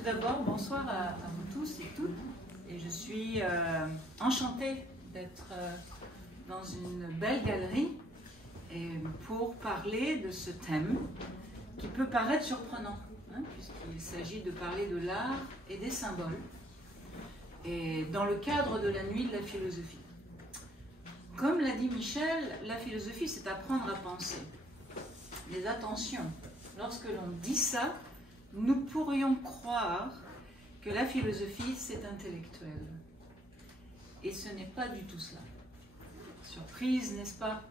Tout d'abord, bonsoir à vous tous et toutes. Et je suis enchantée d'être dans une belle galerie et pour parler de ce thème qui peut paraître surprenant, hein, puisqu'il s'agit de parler de l'art et des symboles, et dans le cadre de la nuit de la philosophie. Comme l'a dit Michel, la philosophie, c'est apprendre à penser. Mais attention, lorsque l'on dit ça, nous pourrions croire que la philosophie, c'est intellectuel. Et ce n'est pas du tout cela. Surprise, n'est-ce pas?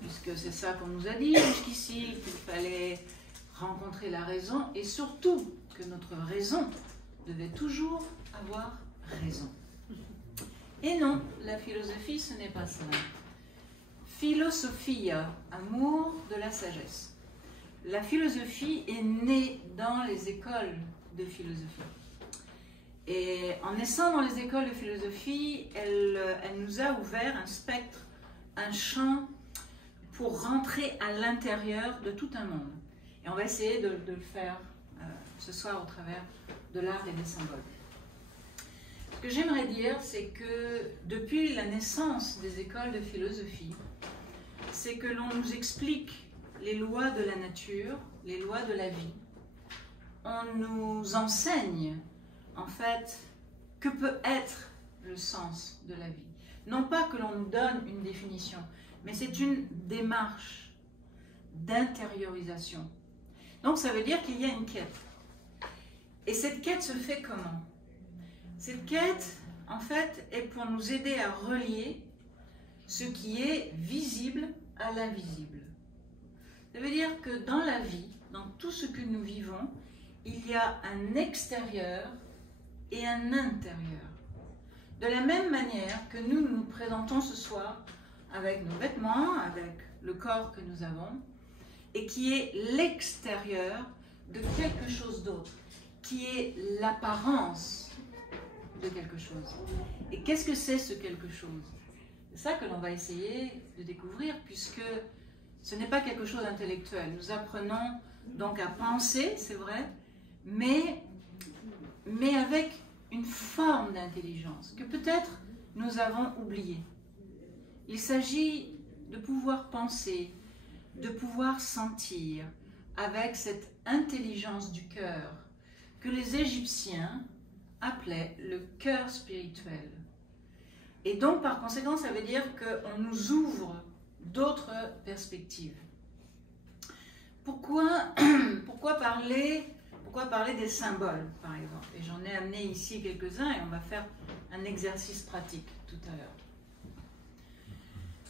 Puisque c'est ça qu'on nous a dit jusqu'ici, qu'il fallait rencontrer la raison, et surtout que notre raison devait toujours avoir raison. Et non, la philosophie, ce n'est pas ça. Philosophia, amour de la sagesse. La philosophie est née dans les écoles de philosophie. Et en naissant dans les écoles de philosophie, elle nous a ouvert un spectre, un champ pour rentrer à l'intérieur de tout un monde. Et on va essayer de le faire ce soir au travers de l'art et des symboles. Ce que j'aimerais dire, c'est que depuis la naissance des écoles de philosophie, c'est que l'on nous explique les lois de la nature, les lois de la vie. On nous enseigne, en fait, que peut être le sens de la vie. Non pas que l'on nous donne une définition, mais c'est une démarche d'intériorisation. Donc ça veut dire qu'il y a une quête. Et cette quête se fait comment? Cette quête, en fait, est pour nous aider à relier ce qui est visible à l'invisible. Ça veut dire que dans la vie, dans tout ce que nous vivons, il y a un extérieur et un intérieur. De la même manière que nous nous présentons ce soir avec nos vêtements, avec le corps que nous avons, et qui est l'extérieur de quelque chose d'autre, qui est l'apparence de quelque chose. Et qu'est-ce que c'est ce quelque chose? C'est ça que l'on va essayer de découvrir, puisque ce n'est pas quelque chose d'intellectuel. Nous apprenons donc à penser, c'est vrai, mais avec une forme d'intelligence que peut-être nous avons oubliée. Il s'agit de pouvoir penser, de pouvoir sentir avec cette intelligence du cœur que les Égyptiens appelaient le cœur spirituel. Et donc, par conséquent, ça veut dire qu'on nous ouvre d'autres perspectives. Pourquoi parler des symboles, par exemple? Et j'en ai amené ici quelques-uns et on va faire un exercice pratique tout à l'heure.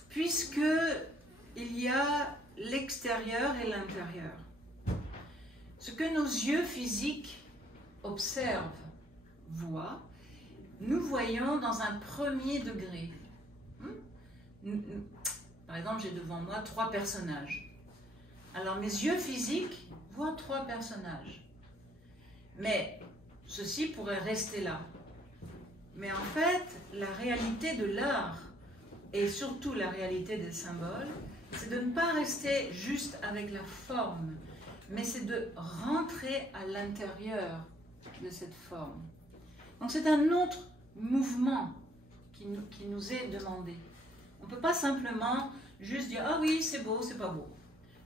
Puisque il y a l'extérieur et l'intérieur. Ce que nos yeux physiques observent, voient, nous voyons dans un premier degré. Par exemple, j'ai devant moi 3 personnages. Alors, mes yeux physiques voient 3 personnages. Mais ceci pourrait rester là. Mais en fait, la réalité de l'art, et surtout la réalité des symboles, c'est de ne pas rester juste avec la forme, mais c'est de rentrer à l'intérieur de cette forme. Donc c'est un autre mouvement qui nous est demandé. On ne peut pas simplement juste dire « Ah oui, c'est beau, c'est pas beau.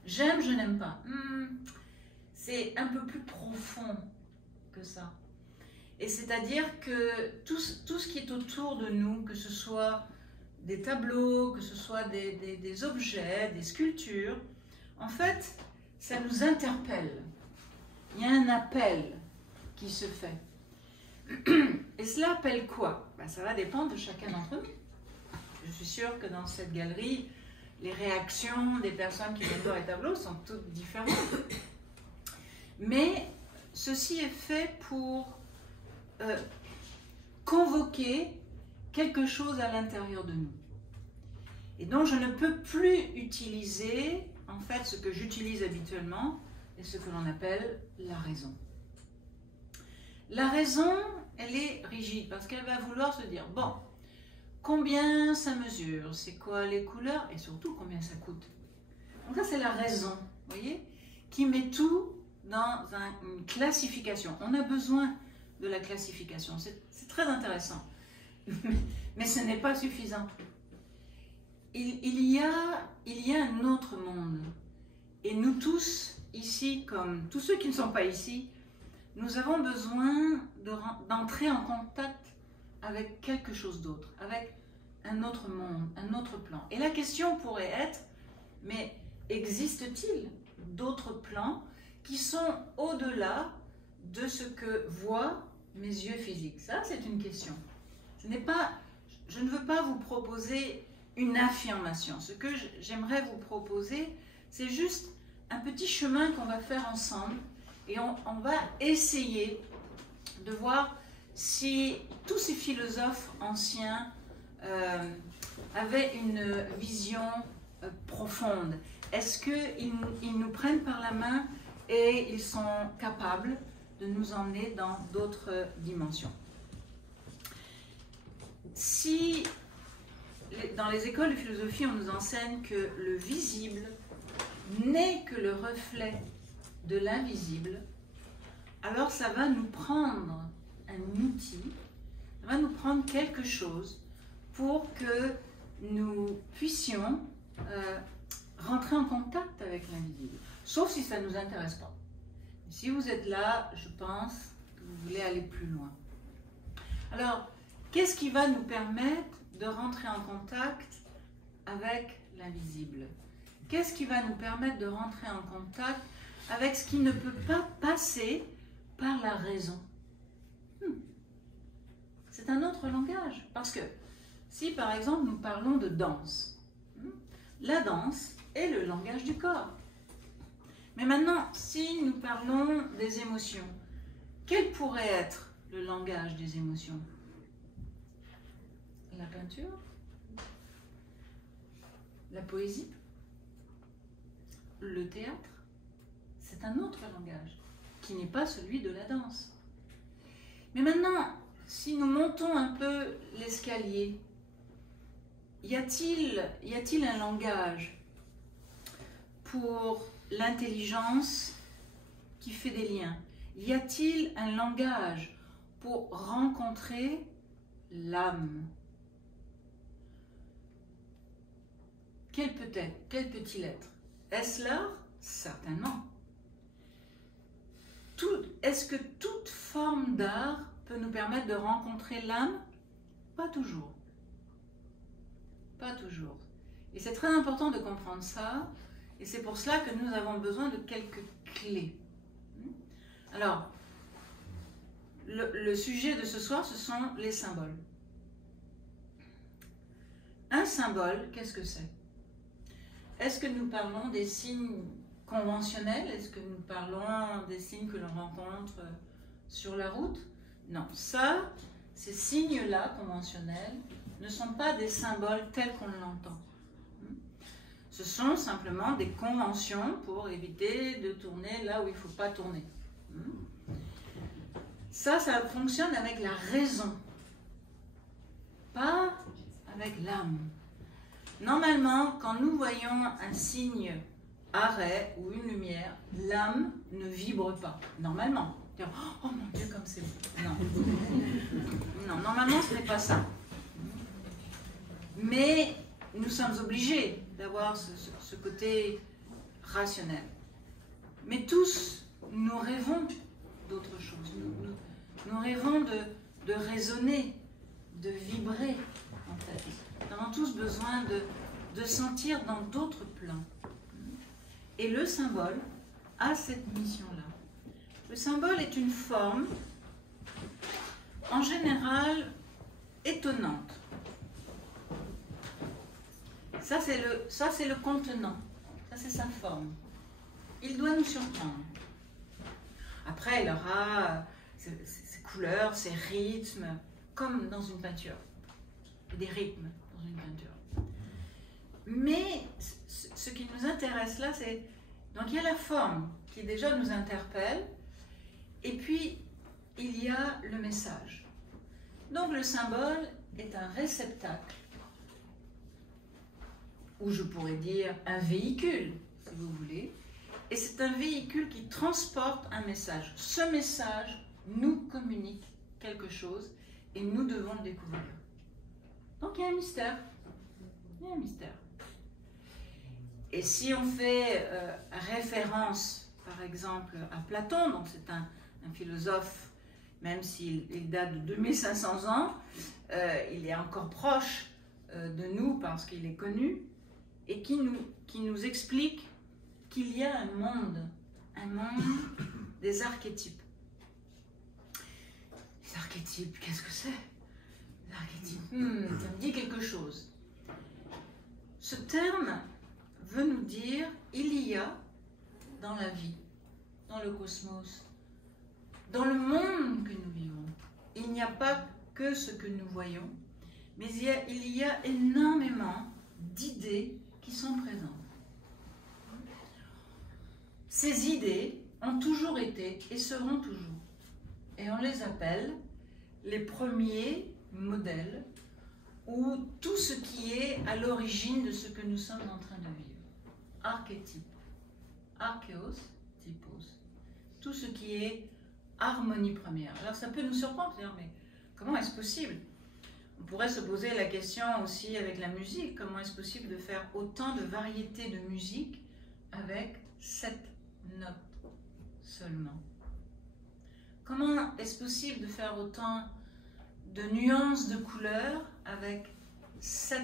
J'aime, je n'aime pas. » C'est un peu plus profond que ça. Et c'est-à-dire que tout ce qui est autour de nous, que ce soit des tableaux, que ce soit des objets, des sculptures, en fait, ça nous interpelle. Il y a un appel qui se fait. Et cela appelle quoi? Ben, ça va dépendre de chacun d'entre nous. Je suis sûre que dans cette galerie, les réactions des personnes qui viennent voir les tableaux sont toutes différentes. Mais ceci est fait pour convoquer quelque chose à l'intérieur de nous. Et donc je ne peux plus utiliser en fait ce que j'utilise habituellement et ce que l'on appelle la raison. La raison, elle est rigide parce qu'elle va vouloir se dire, bon, combien ça mesure, c'est quoi les couleurs et surtout combien ça coûte. Donc ça c'est la raison, vous voyez, qui met tout dans une classification. On a besoin de la classification, c'est très intéressant, mais ce n'est pas suffisant. Il y a un autre monde, et nous tous, ici, comme tous ceux qui ne sont pas ici, nous avons besoin d'entrer en contact avec quelque chose d'autre, avec un autre monde, un autre plan. Et la question pourrait être, mais existe-t-il d'autres plans qui sont au-delà de ce que voient mes yeux physiques? Ça, c'est une question. Je ne veux pas vous proposer une affirmation. Ce que j'aimerais vous proposer, c'est juste un petit chemin qu'on va faire ensemble et on va essayer de voir si tous ces philosophes anciens avaient une vision profonde. Est-ce qu'ils nous prennent par la main et ils sont capables de nous emmener dans d'autres dimensions? Si dans les écoles de philosophie, on nous enseigne que le visible n'est que le reflet de l'invisible, alors ça va nous prendre un outil, ça va nous prendre quelque chose pour que nous puissions rentrer en contact avec l'invisible, sauf si ça ne nous intéresse pas. Si vous êtes là, je pense que vous voulez aller plus loin. Alors, qu'est-ce qui va nous permettre de rentrer en contact avec l'invisible? Qu'est-ce qui va nous permettre de rentrer en contact avec ce qui ne peut pas passer par la raison? C'est un autre langage. Parce que si, par exemple, nous parlons de danse, la danse est le langage du corps. Mais maintenant, si nous parlons des émotions, quel pourrait être le langage des émotions? La peinture? La poésie? Le théâtre? C'est un autre langage qui n'est pas celui de la danse. Mais maintenant, si nous montons un peu l'escalier, y a-t-il un langage pour l'intelligence qui fait des liens? Y a-t-il un langage pour rencontrer l'âme? Quel peut-il être? Est-ce l'art? Certainement. Est-ce que toute forme d'art peut nous permettre de rencontrer l'âme? Pas toujours. Pas toujours. Et c'est très important de comprendre ça, et c'est pour cela que nous avons besoin de quelques clés. Alors, le sujet de ce soir, ce sont les symboles. Un symbole, qu'est-ce que c'est? Est-ce que nous parlons des signes conventionnels? Est-ce que nous parlons des signes que l'on rencontre sur la route? Non, ces signes-là conventionnels ne sont pas des symboles tels qu'on l'entend. Ce sont simplement des conventions pour éviter de tourner là où il ne faut pas tourner. Ça fonctionne avec la raison, pas avec l'âme. Normalement, quand nous voyons un signe arrêt ou une lumière, l'âme ne vibre pas. Normalement. Oh mon Dieu, comme c'est beau. Non. Non, normalement, ce n'est pas ça. Mais nous sommes obligés d'avoir ce côté rationnel. Mais tous, nous rêvons d'autre chose. Nous rêvons de raisonner, de vibrer, en fait. Nous avons tous besoin de sentir dans d'autres plans. Et le symbole a cette mission-là. Le symbole est une forme, en général, étonnante. Ça, c'est le contenant. Ça, c'est sa forme. Il doit nous surprendre. Après, il aura ses couleurs, ses rythmes, comme dans une peinture. Des rythmes dans une peinture. Mais ce qui nous intéresse là, c'est... Donc, il y a la forme qui déjà nous interpelle, et puis, il y a le message. Donc, le symbole est un réceptacle, ou je pourrais dire un véhicule, si vous voulez, et c'est un véhicule qui transporte un message. Ce message nous communique quelque chose et nous devons le découvrir. Donc il y a un mystère. Il y a un mystère. Et si on fait référence, par exemple, à Platon, donc c'est un philosophe, même s'il date de 2500 ans, il est encore proche de nous parce qu'il est connu, et qui nous explique qu'il y a un monde des archétypes. Les archétypes, qu'est-ce que c'est? Les archétypes, ça me dit quelque chose. Ce terme veut nous dire, il y a dans la vie, dans le cosmos, dans le monde que nous vivons, il n'y a pas que ce que nous voyons, mais il y a énormément d'idées qui sont présentes. Ces idées ont toujours été et seront toujours. Et on les appelle les premiers modèles ou tout ce qui est à l'origine de ce que nous sommes en train de vivre. Archétype, archéos, typos. Tout ce qui est harmonie première. Alors ça peut nous surprendre, mais comment est-ce possible? On pourrait se poser la question aussi avec la musique. Comment est-ce possible de faire autant de variétés de musique avec 7 notes seulement? Comment est-ce possible de faire autant de nuances de couleurs avec 7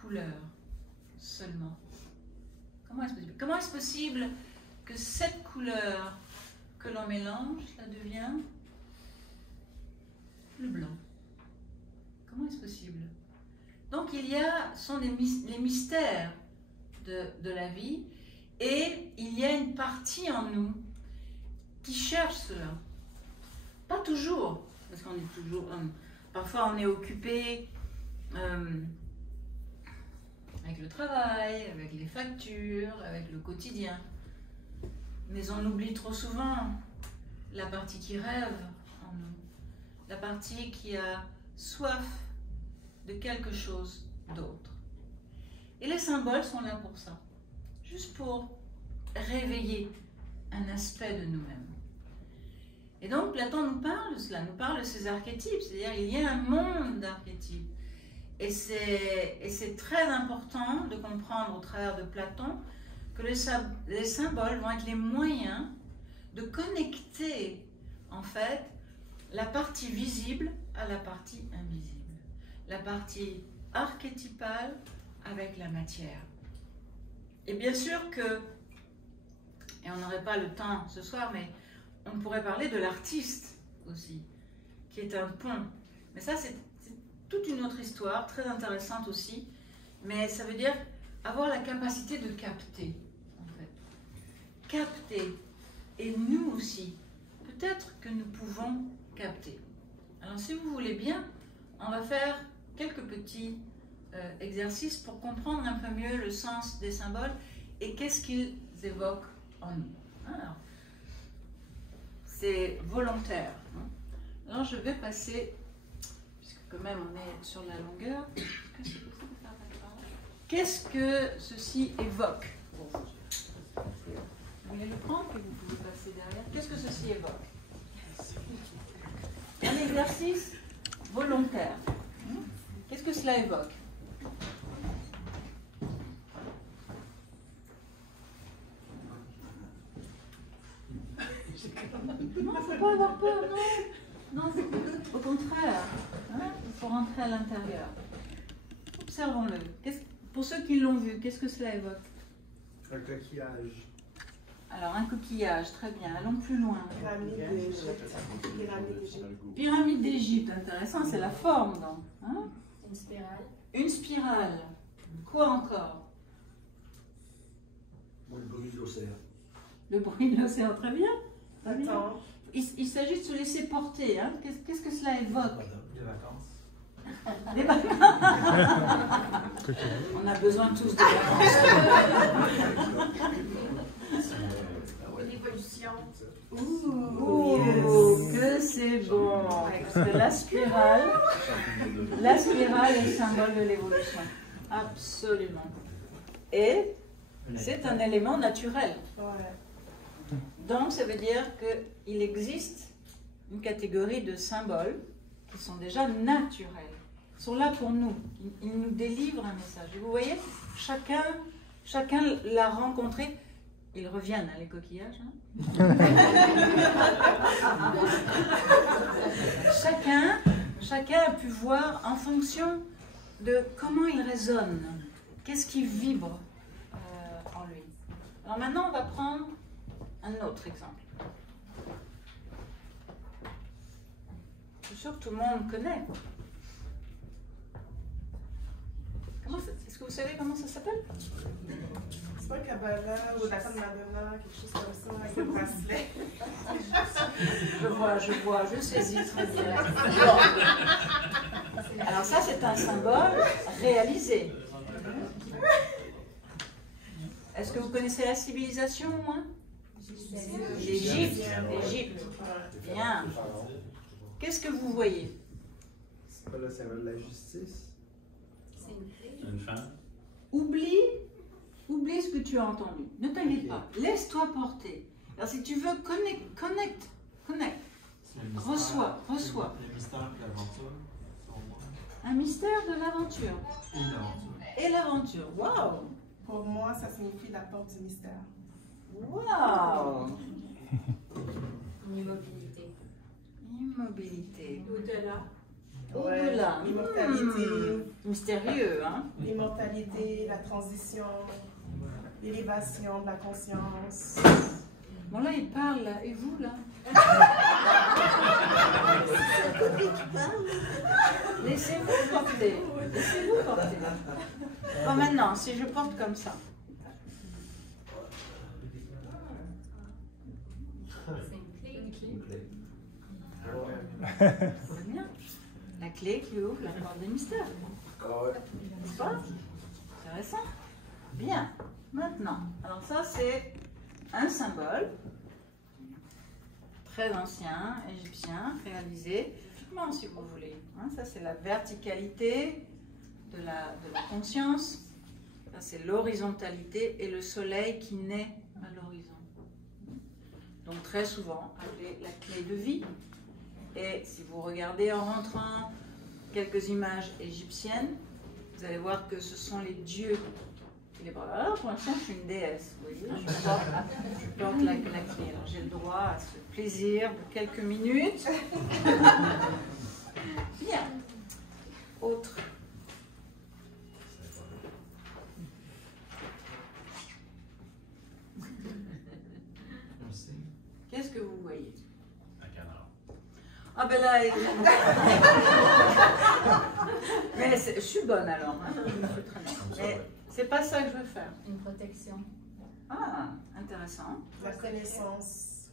couleurs seulement? Comment est-ce possible? Comment est-ce possible que cette couleur que l'on mélange, ça devient le blanc? Comment est-ce possible? Donc sont les mystères de la vie, et il y a une partie en nous qui cherche cela. Pas toujours, parce qu'on est toujours... parfois on est occupé avec le travail, avec les factures, avec le quotidien. Mais on oublie trop souvent la partie qui rêve en nous, la partie qui a soif de quelque chose d'autre. Et les symboles sont là pour ça, juste pour réveiller un aspect de nous-mêmes. Et donc Platon nous parle de cela, nous parle de ces archétypes, c'est-à-dire il y a un monde d'archétypes. Et c'est très important de comprendre au travers de Platon que les symboles vont être les moyens de connecter en fait la partie visible à la partie invisible, la partie archétypale avec la matière. Et bien sûr que, et on n'aurait pas le temps ce soir, mais on pourrait parler de l'artiste aussi, qui est un pont. Mais ça, c'est toute une autre histoire, très intéressante aussi, mais ça veut dire avoir la capacité de capter, en fait. Capter. Et nous aussi, peut-être que nous pouvons capter. Alors, si vous voulez bien, on va faire quelques petits exercices pour comprendre un peu mieux le sens des symboles et qu'est-ce qu'ils évoquent en nous. Alors, c'est volontaire. Alors, je vais passer, puisque quand même on est sur la longueur, qu'est-ce que ceci évoque? Vous voulez le prendre et vous pouvez passer derrière. Qu'est-ce que ceci évoque? Un exercice volontaire. Qu'est-ce que cela évoque? Non, il ne faut pas avoir peur, non. Non, au contraire. Il faut rentrer à l'intérieur. Observons-le. Pour ceux qui l'ont vu, qu'est-ce que cela évoque? Un coquillage. Alors, un coquillage, très bien. Allons plus loin. Pyramide d'Égypte. Pyramide d'Égypte, intéressant, c'est la forme, donc. Hein? Une spirale. Une spirale. Quoi encore? Le bruit de l'océan. Le bruit de l'océan, très bien. Très bien. Attends. Il s'agit de se laisser porter. Hein? Qu'est-ce que cela évoque? Des vacances. Des vacances. On a besoin tous de vacances. Une évolution. Ouh, que c'est bon. Parce que la spirale est le symbole de l'évolution. Absolument. Et C'est un élément naturel. Ouais. Donc, ça veut dire qu'il existe une catégorie de symboles qui sont déjà naturels. Ils sont là pour nous. Ils nous délivrent un message. Et vous voyez, chacun l'a rencontré. Ils reviennent, hein, les coquillages. Hein. chacun a pu voir en fonction de comment il résonne, qu'est-ce qui vibre en lui. Alors maintenant, on va prendre un autre exemple. Je suis sûre que tout le monde connaît. Est-ce que vous savez comment ça s'appelle? C'est pas Kabbalah ou la femme Madonna, quelque chose comme ça, avec le bracelet. Je saisis très bien. Alors ça, c'est un symbole réalisé. Est-ce que vous connaissez la civilisation, au moins? L'Égypte. Bien. Qu'est-ce que vous voyez? C'est pas le symbole de la justice? C'est une clé. Une femme. Oublie ce que tu as entendu. Ne t'inquiète pas. Laisse-toi porter. Alors si tu veux, connecte. Reçois. Le mystère de l'aventure. Un mystère de l'aventure. Et l'aventure. Et l'aventure. Waouh! Pour moi, ça signifie la porte du mystère. Waouh! Une immobilité. Immobilité. Au-delà. Au-delà. L'immortalité. Mystérieux, hein? L'immortalité, la transition, l'élévation de la conscience. Bon, là, il parle, là. Et vous, là? Laissez-vous porter. Laissez-vous porter. Bon, maintenant, si je porte comme ça. C'est une clé. C'est bien. La clé qui ouvre la porte des mystères. N'est-ce pas? Intéressant. Bien. Maintenant, alors ça, c'est un symbole très ancien, égyptien, réalisé, graphiquement si vous voulez. Hein, ça, c'est la verticalité de la conscience. Ça, c'est l'horizontalité et le soleil qui naît à l'horizon. Donc, très souvent, appelée la clé de vie. Et si vous regardez en rentrant quelques images égyptiennes, vous allez voir que ce sont les dieux qui les portent. Alors, pour l'instant, je suis une déesse, vous voyez, je porte la clé. Alors, j'ai le droit à ce plaisir de quelques minutes. Bien. Autre. Qu'est-ce que vous voyez? Un canard. Ah ben là, mais je suis bonne alors. Hein. Je suis très bonne. Mais c'est pas ça que je veux faire. Une protection. Ah, intéressant. La connaissance.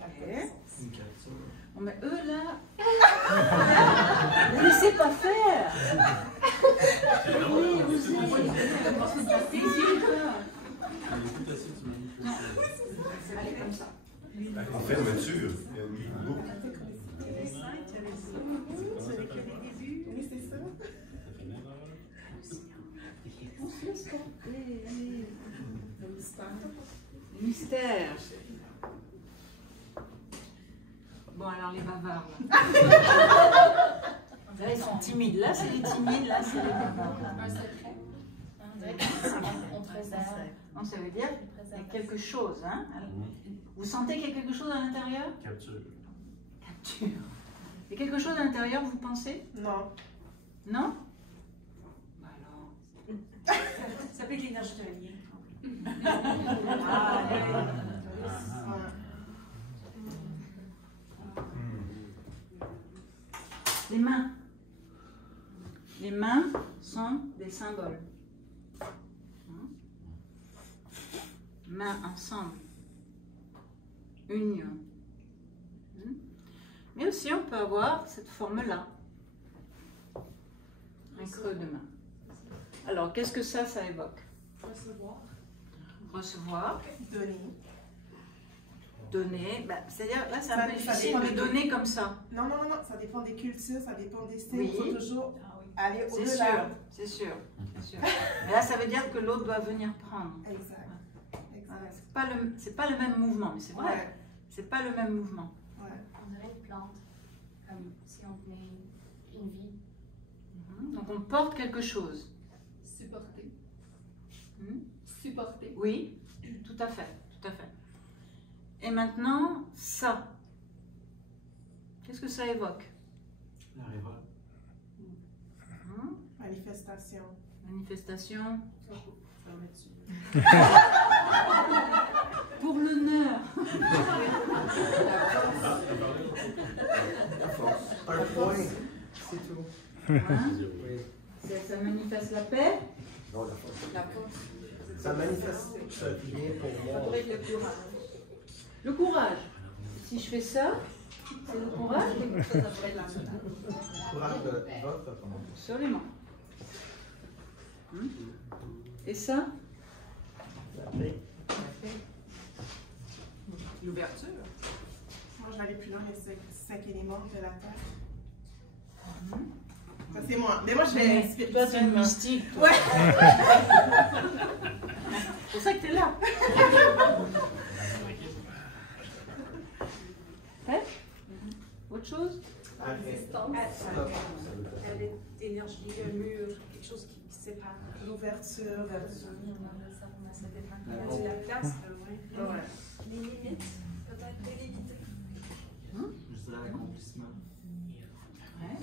La Ok. connaissance. Une capsule. Bon, mais eux là, ne laissez pas faire. Oui, vous allez comme ça. En fermeture. Oui, c'est ça. On se laisse porter. Le mystère. Mystère. Bon, alors les bavards, là. Là, ils sont timides. Là, c'est les timides. Là, c'est les bavards. Un secret. On préserve. Donc, ça veut dire qu'il y a quelque chose. Hein? Vous sentez qu'il y a quelque chose à l'intérieur? Capture. Capture. Il y a quelque chose à l'intérieur, vous pensez? Non. Non? Bah alors. Ça peut être l'énergie de la lien. Ah, les mains. Les mains sont des symboles. Mains ensemble. Union. Mais aussi, on peut avoir cette forme-là. Un creux de main. Alors, qu'est-ce que ça évoque? Recevoir. Recevoir. Donner. Donner. Ben, c'est-à-dire, là, c'est Ça- un peu ça difficile dépend de des- donner comme ça. Non, ça dépend des cultures, ça dépend des styles. Oui. Il faut toujours aller C'est au-delà. sûr, c'est sûr, c'est sûr. Mais là, ça veut dire que l'autre doit venir prendre. Exact. Voilà, Exact. c'est pas le même mouvement, mais c'est vrai. Ouais. C'est pas le même mouvement. Ouais. On dirait une plante, comme si on tenait une vie. Donc on porte quelque chose. Supporter. Hmm? Supporter. Oui, tout à fait, tout à fait. Et maintenant, ça. Qu'est-ce que ça évoque? La révolte. Manifestation. Manifestation. Fermeture. Pour l'honneur. La force. Un point, c'est tout. Hein? Oui. Ça manifeste la paix. Non, la force. La force. Ça manifeste bien pour moi. Le courage. Le courage. Si je fais ça, c'est le courage. Courage de votre commande. Absolument. Et ça? La paix. L'ouverture. Moi, je vais aller plus loin, les 5 éléments de la terre. Ça, c'est moi. Mais moi, je vais inspirer. Toi, t'es une mystique. Toi. Ouais. C'est pour ça que t'es là. Fait? Autre chose? Arrête. Ah, Stop. Avec d'énergie, un mur, quelque chose qui sépare. L'ouverture. Il y a de la place, là, ouais. Ouais. Les limites, peut-être délimiter. Je dirais l'accomplissement. Ouais.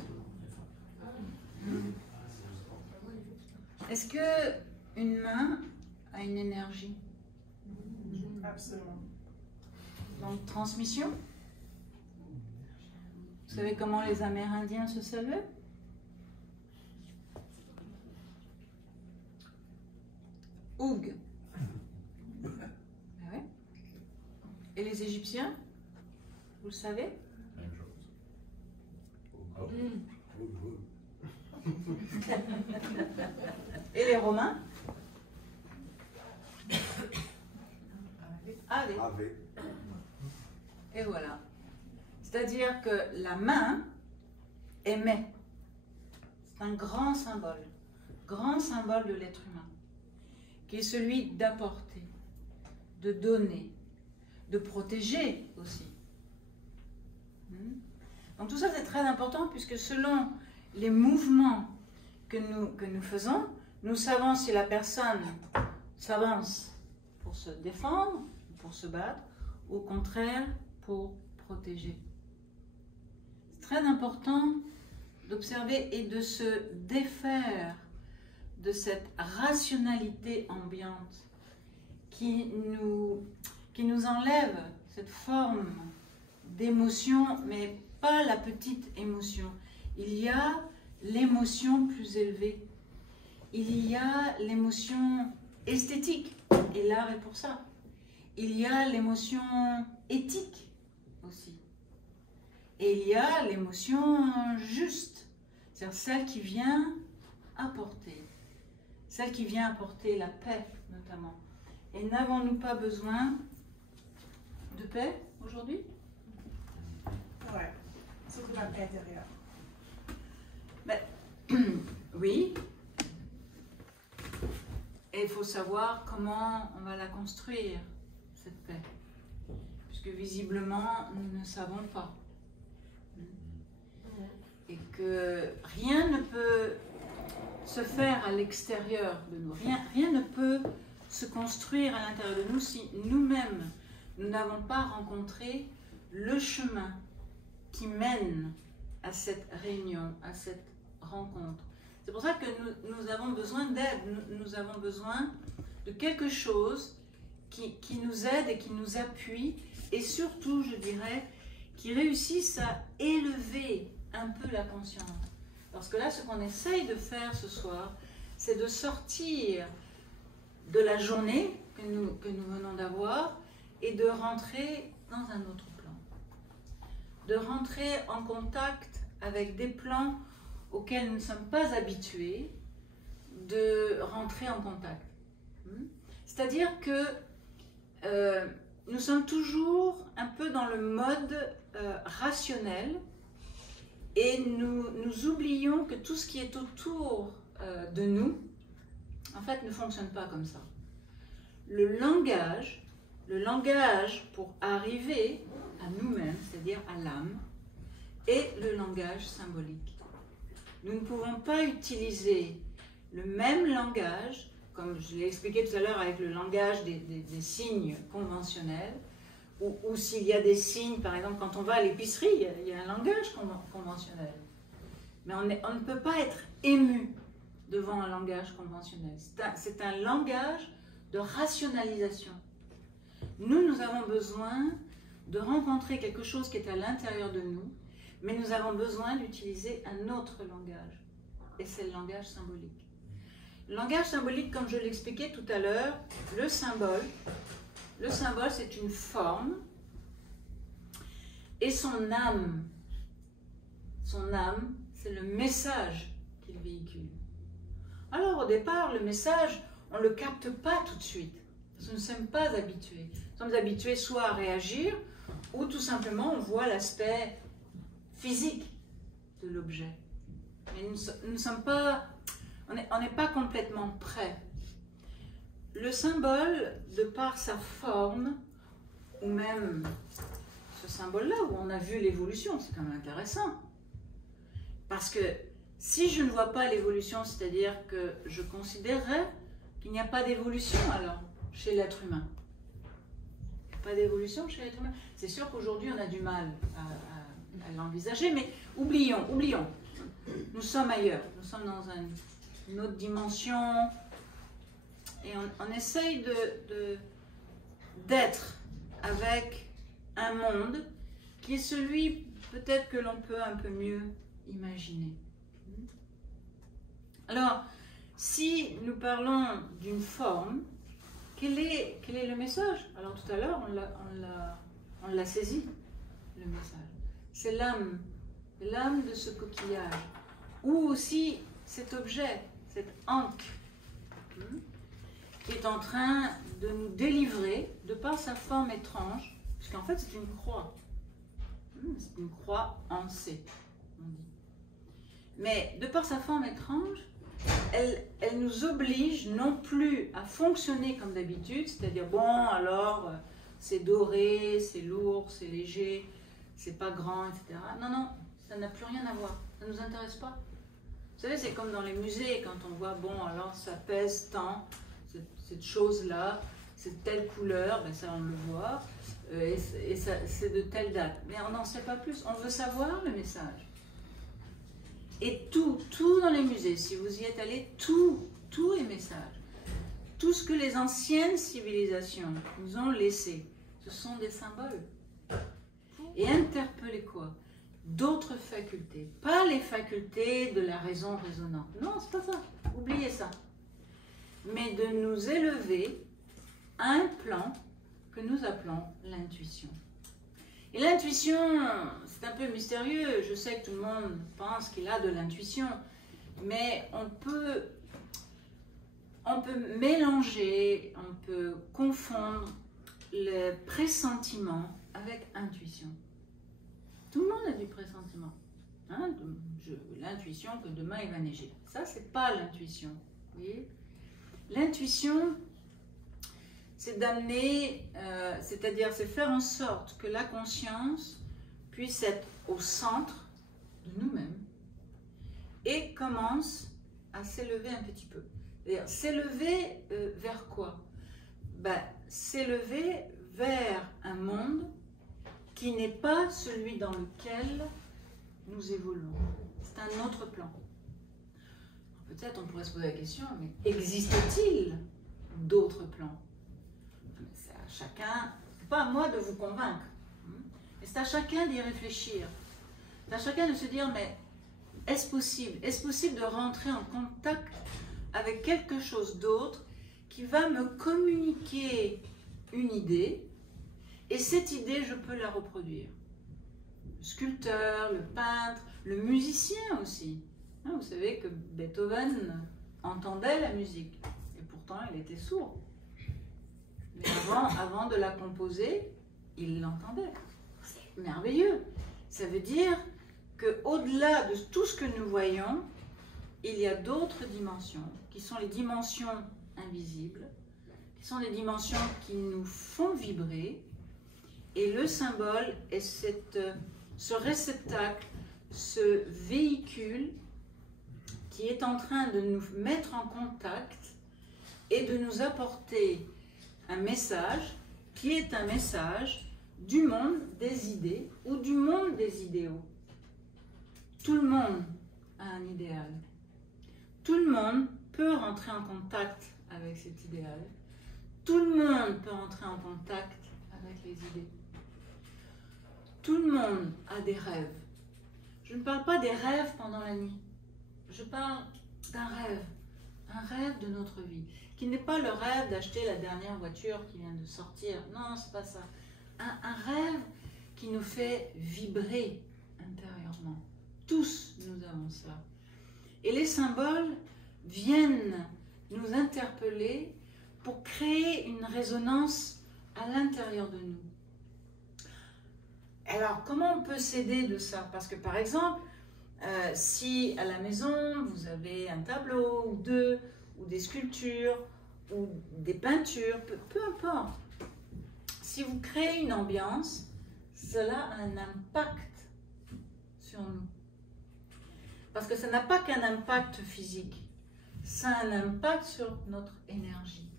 Est-ce que une main a une énergie? Absolument. Donc, transmission? Vous savez comment les Amérindiens se saluaient? Oug. Ah ouais. Et les Égyptiens? Vous le savez? Même chose. Et les Romains? Allez. Avec. Et voilà. C'est-à-dire que la main émet. C'est un grand symbole de l'être humain, qui est celui d'apporter, de donner, de protéger aussi. Donc tout ça c'est très important puisque selon les mouvements que nous faisons, nous savons si la personne s'avance pour se défendre, pour se battre, ou au contraire pour protéger. C'est très important d'observer et de se défaire de cette rationalité ambiante qui nous enlève cette forme d'émotion, mais pas la petite émotion. Il y a l'émotion plus élevée. Il y a l'émotion esthétique, et l'art est pour ça. Il y a l'émotion éthique aussi. Et il y a l'émotion juste, c'est-à-dire celle qui vient apporter. Celle qui vient apporter la paix, notamment. Et n'avons-nous pas besoin de paix aujourd'hui? Ouais. Surtout la paix intérieure. Ben, oui. Et il faut savoir comment on va la construire, cette paix. Puisque visiblement, nous ne savons pas. Et que rien ne peut se faire à l'extérieur de nous. Rien ne peut se construire à l'intérieur de nous si nous-mêmes, nous n'avons pas rencontré le chemin qui mène à cette réunion, à cette rencontre. C'est pour ça que nous avons besoin d'aide, nous avons besoin de quelque chose qui nous aide et qui nous appuie, et surtout, je dirais, qui réussisse à élever un peu la conscience. Parce que là, ce qu'on essaye de faire ce soir, c'est de sortir de la journée que nous venons d'avoir et de rentrer dans un autre plan. De rentrer en contact avec des plans auxquels nous ne sommes pas habitués, de rentrer en contact. C'est-à-dire que nous sommes toujours un peu dans le mode rationnel Et nous oublions que tout ce qui est autour de nous, en fait, ne fonctionne pas comme ça. Le langage pour arriver à nous-mêmes, c'est-à-dire à l'âme, est le langage symbolique. Nous ne pouvons pas utiliser le même langage, comme je l'ai expliqué tout à l'heure avec le langage des signes conventionnels, ou s'il y a des signes, par exemple, quand on va à l'épicerie, il y a un langage conventionnel. Mais on ne peut pas être ému devant un langage conventionnel. C'est un langage de rationalisation. Nous avons besoin de rencontrer quelque chose qui est à l'intérieur de nous, mais nous avons besoin d'utiliser un autre langage. Et c'est le langage symbolique. Le langage symbolique, comme je l'expliquais tout à l'heure, le symbole, c'est une forme, et son âme, c'est le message qu'il véhicule. Alors au départ, le message, on ne le capte pas tout de suite, parce que nous ne sommes pas habitués. Nous sommes habitués soit à réagir, ou tout simplement on voit l'aspect physique de l'objet. Mais nous ne sommes pas, on n'est pas complètement prêt. Le symbole, de par sa forme, ou même ce symbole-là, où on a vu l'évolution, c'est quand même intéressant. Parce que si je ne vois pas l'évolution, c'est-à-dire que je considérerais qu'il n'y a pas d'évolution alors chez l'être humain. Pas d'évolution chez l'être humain. C'est sûr qu'aujourd'hui on a du mal à l'envisager, mais oublions. Nous sommes ailleurs, nous sommes dans une autre dimension, et on essaye d'être avec un monde qui est celui peut-être que l'on peut un peu mieux imaginer. Alors, si nous parlons d'une forme, quel est le message? Alors tout à l'heure, on l'a saisi, le message. C'est l'âme de ce coquillage, ou aussi cet objet, cette anque, qui est en train de nous délivrer de par sa forme étrange, puisqu'en fait c'est une croix. C'est une croix en C, on dit. Mais de par sa forme étrange, elle nous oblige non plus à fonctionner comme d'habitude, c'est-à-dire, bon, alors, c'est doré, c'est lourd, c'est léger, c'est pas grand, etc. Non, ça n'a plus rien à voir, ça ne nous intéresse pas. Vous savez, c'est comme dans les musées, quand on voit, bon, alors ça pèse tant, cette chose-là, c'est telle couleur, ben ça on le voit, et c'est de telle date. Mais on n'en sait pas plus, on veut savoir le message. Et tout dans les musées, si vous y êtes allé, tout est message. Tout ce que les anciennes civilisations nous ont laissé, ce sont des symboles. Et interpeller quoi? D'autres facultés. Pas les facultés de la raison raisonnante. Non, c'est pas ça. Oubliez ça. Mais de nous élever à un plan que nous appelons l'intuition. Et l'intuition, c'est un peu mystérieux. Je sais que tout le monde pense qu'il a de l'intuition, mais on peut mélanger, on peut confondre le pressentiment avec intuition. Tout le monde a du pressentiment. Hein? L'intuition que demain il va neiger. Ça, c'est pas l'intuition. Vous voyez? L'intuition, c'est d'amener, c'est-à-dire c'est faire en sorte que la conscience puisse être au centre de nous-mêmes et commence à s'élever un petit peu. S'élever vers quoi? Ben, s'élever vers un monde qui n'est pas celui dans lequel nous évoluons. C'est un autre plan. Peut-être on pourrait se poser la question, mais existe-t-il d'autres plans? C'est à chacun, c'est pas à moi de vous convaincre, mais c'est à chacun d'y réfléchir. C'est à chacun de se dire, mais est-ce possible? Est-ce possible de rentrer en contact avec quelque chose d'autre qui va me communiquer une idée, et cette idée, je peux la reproduire. Le sculpteur, le peintre, le musicien aussi. Vous savez que Beethoven entendait la musique, et pourtant il était sourd. Mais avant de la composer, il l'entendait. C'est merveilleux. Ça veut dire qu'au-delà de tout ce que nous voyons, il y a d'autres dimensions, qui sont les dimensions invisibles, qui sont les dimensions qui nous font vibrer, et le symbole est ce réceptacle, ce véhicule qui est en train de nous mettre en contact et de nous apporter un message qui est un message du monde des idées ou du monde des idéaux. Tout le monde a un idéal. Tout le monde peut rentrer en contact avec cet idéal. Tout le monde peut rentrer en contact avec les idées. Tout le monde a des rêves. Je ne parle pas des rêves pendant la nuit. Je parle d'un rêve. Un rêve de notre vie. Qui n'est pas le rêve d'acheter la dernière voiture qui vient de sortir. Non, c'est pas ça. Un rêve qui nous fait vibrer intérieurement. Tous nous avons cela. Et les symboles viennent nous interpeller pour créer une résonance à l'intérieur de nous. Alors, comment on peut s'aider de ça? Parce que, par exemple, si à la maison, vous avez un tableau ou deux, ou des sculptures, ou des peintures, peu importe, si vous créez une ambiance, cela a un impact sur nous. Parce que ça n'a pas qu'un impact physique, ça a un impact sur notre énergie,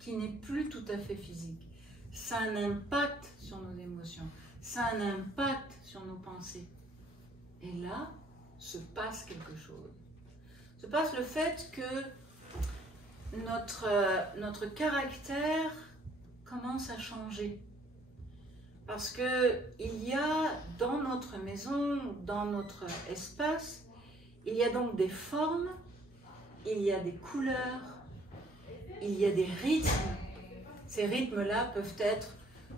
qui n'est plus tout à fait physique. Ça a un impact sur nos émotions, ça a un impact sur nos pensées. Et là, se passe quelque chose. Se passe le fait que notre caractère commence à changer. Parce qu'il y a dans notre maison, dans notre espace, il y a donc des formes, il y a des couleurs, il y a des rythmes. Ces rythmes-là peuvent être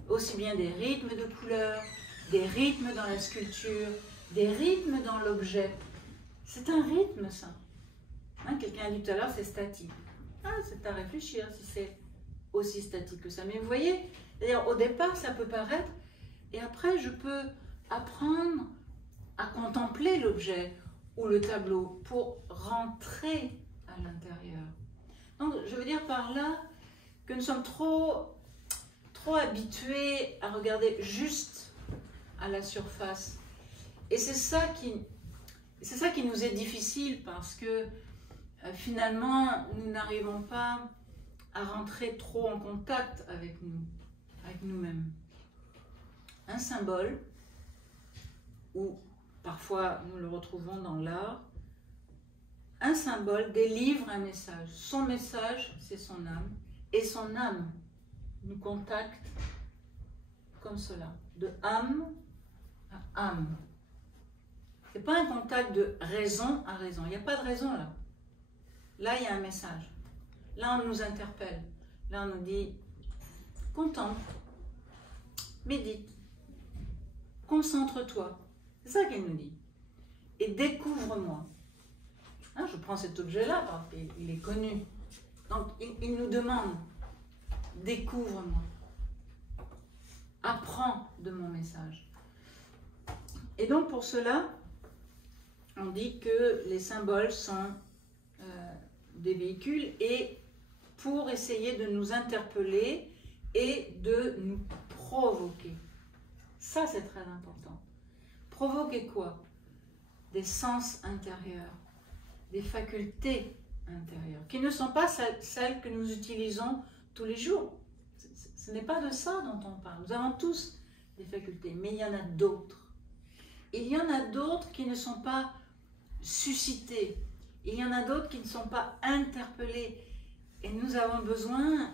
aussi bien des rythmes de couleurs, des rythmes dans la sculpture, des rythmes dans l'objet. C'est un rythme, ça. Hein, quelqu'un a dit tout à l'heure, c'est statique. Ah, c'est à réfléchir si c'est aussi statique que ça. Mais vous voyez, d'ailleurs, au départ, ça peut paraître, et après, je peux apprendre à contempler l'objet ou le tableau pour rentrer à l'intérieur. Donc, je veux dire par là que nous sommes trop habitués à regarder juste à la surface. Et c'est ça qui nous est difficile parce que finalement, nous n'arrivons pas à rentrer trop en contact avec nous-mêmes. Un symbole, ou parfois nous le retrouvons dans l'art, un symbole délivre un message. Son message, c'est son âme, et son âme nous contacte comme cela, de âme à âme. Ce n'est pas un contact de raison à raison. Il n'y a pas de raison là. Là, il y a un message. Là, on nous interpelle. Là, on nous dit, contemple, médite, concentre-toi. C'est ça qu'il nous dit. Et découvre-moi. Hein, je prends cet objet-là parce qu'il est connu. Donc, il nous demande, découvre-moi. Apprends de mon message. Et donc, pour cela, on dit que les symboles sont des véhicules et pour essayer de nous interpeller et de nous provoquer. Ça, c'est très important. Provoquer quoi? Des sens intérieurs, des facultés intérieures, qui ne sont pas celles que nous utilisons tous les jours. Ce n'est pas de ça dont on parle. Nous avons tous des facultés, mais il y en a d'autres. Il y en a d'autres qui ne sont pas suscitées. Il y en a d'autres qui ne sont pas interpellées. Et nous avons besoin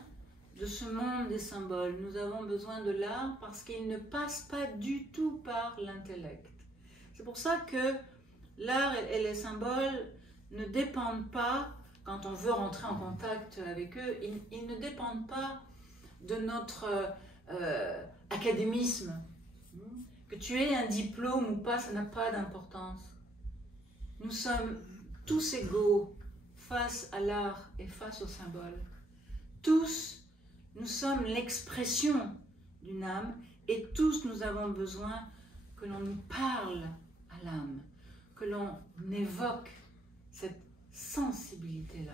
de ce monde des symboles. Nous avons besoin de l'art parce qu'il ne passe pas du tout par l'intellect. C'est pour ça que l'art et les symboles ne dépendent pas, quand on veut rentrer en contact avec eux, ils ne dépendent pas de notre académisme. Que tu aies un diplôme ou pas, ça n'a pas d'importance. Nous sommes tous égaux face à l'art et face au symbole. Tous, nous sommes l'expression d'une âme et tous nous avons besoin que l'on nous parle à à l'âme, que l'on évoque cette sensibilité-là.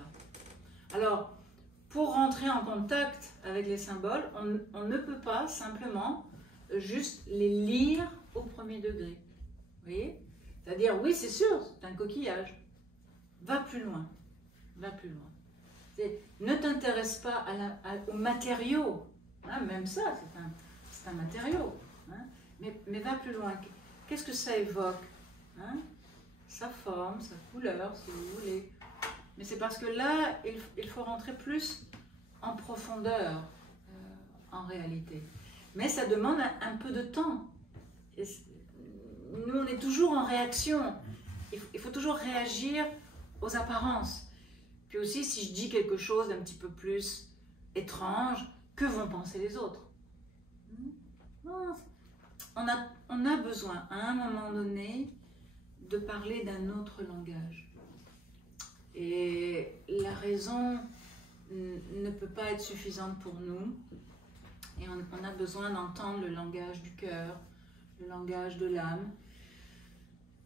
Alors, pour rentrer en contact avec les symboles, on ne peut pas simplement juste les lire au premier degré. Vous voyez? C'est-à-dire, oui, c'est sûr, c'est un coquillage. Va plus loin. Va plus loin. Ne t'intéresse pas aux matériaux. Hein, même ça, c'est un matériau. Hein, mais va plus loin. Qu'est-ce que ça évoque? Hein? Sa forme, sa couleur, si vous voulez. Mais c'est parce que là, il faut rentrer plus en profondeur, en réalité. Mais ça demande un peu de temps. Et nous, on est toujours en réaction. Il faut toujours réagir aux apparences. Puis aussi, si je dis quelque chose d'un petit peu plus étrange, que vont penser les autres? On a besoin, à un moment donné, de parler d'un autre langage. Et la raison ne peut pas être suffisante pour nous. Et on a besoin d'entendre le langage du cœur, le langage de l'âme.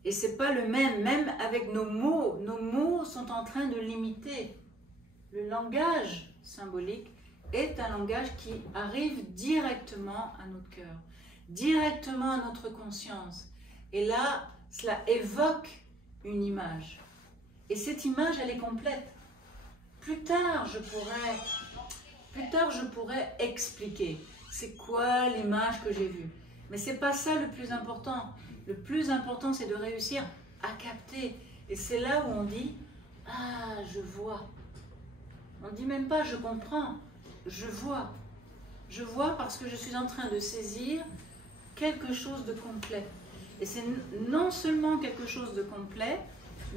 Et c'est pas le même avec nos mots. Nos mots sont en train de l'imiter. Le langage symbolique est un langage qui arrive directement à notre cœur, directement à notre conscience. Et là, cela évoque une image. Et cette image, elle est complète. Plus tard, je pourrais expliquer c'est quoi l'image que j'ai vue. Mais c'est pas ça le plus important. Le plus important, c'est de réussir à capter. Et c'est là où on dit « Ah, je vois ». On ne dit même pas « je comprends », je vois. Je vois parce que je suis en train de saisir quelque chose de complet. Et c'est non seulement quelque chose de complet,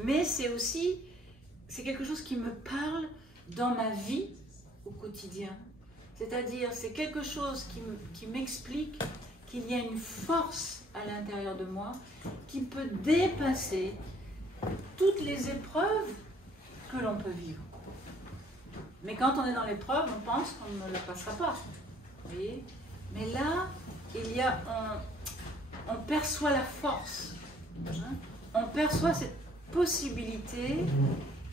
mais c'est aussi quelque chose qui me parle dans ma vie au quotidien. C'est-à-dire, c'est quelque chose qui m'explique qu'il y a une force à l'intérieur de moi qui peut dépasser toutes les épreuves que l'on peut vivre. Mais quand on est dans l'épreuve, on pense qu'on ne la passera pas. Vous voyez? Mais là, on perçoit la force. Hein? On perçoit cette possibilité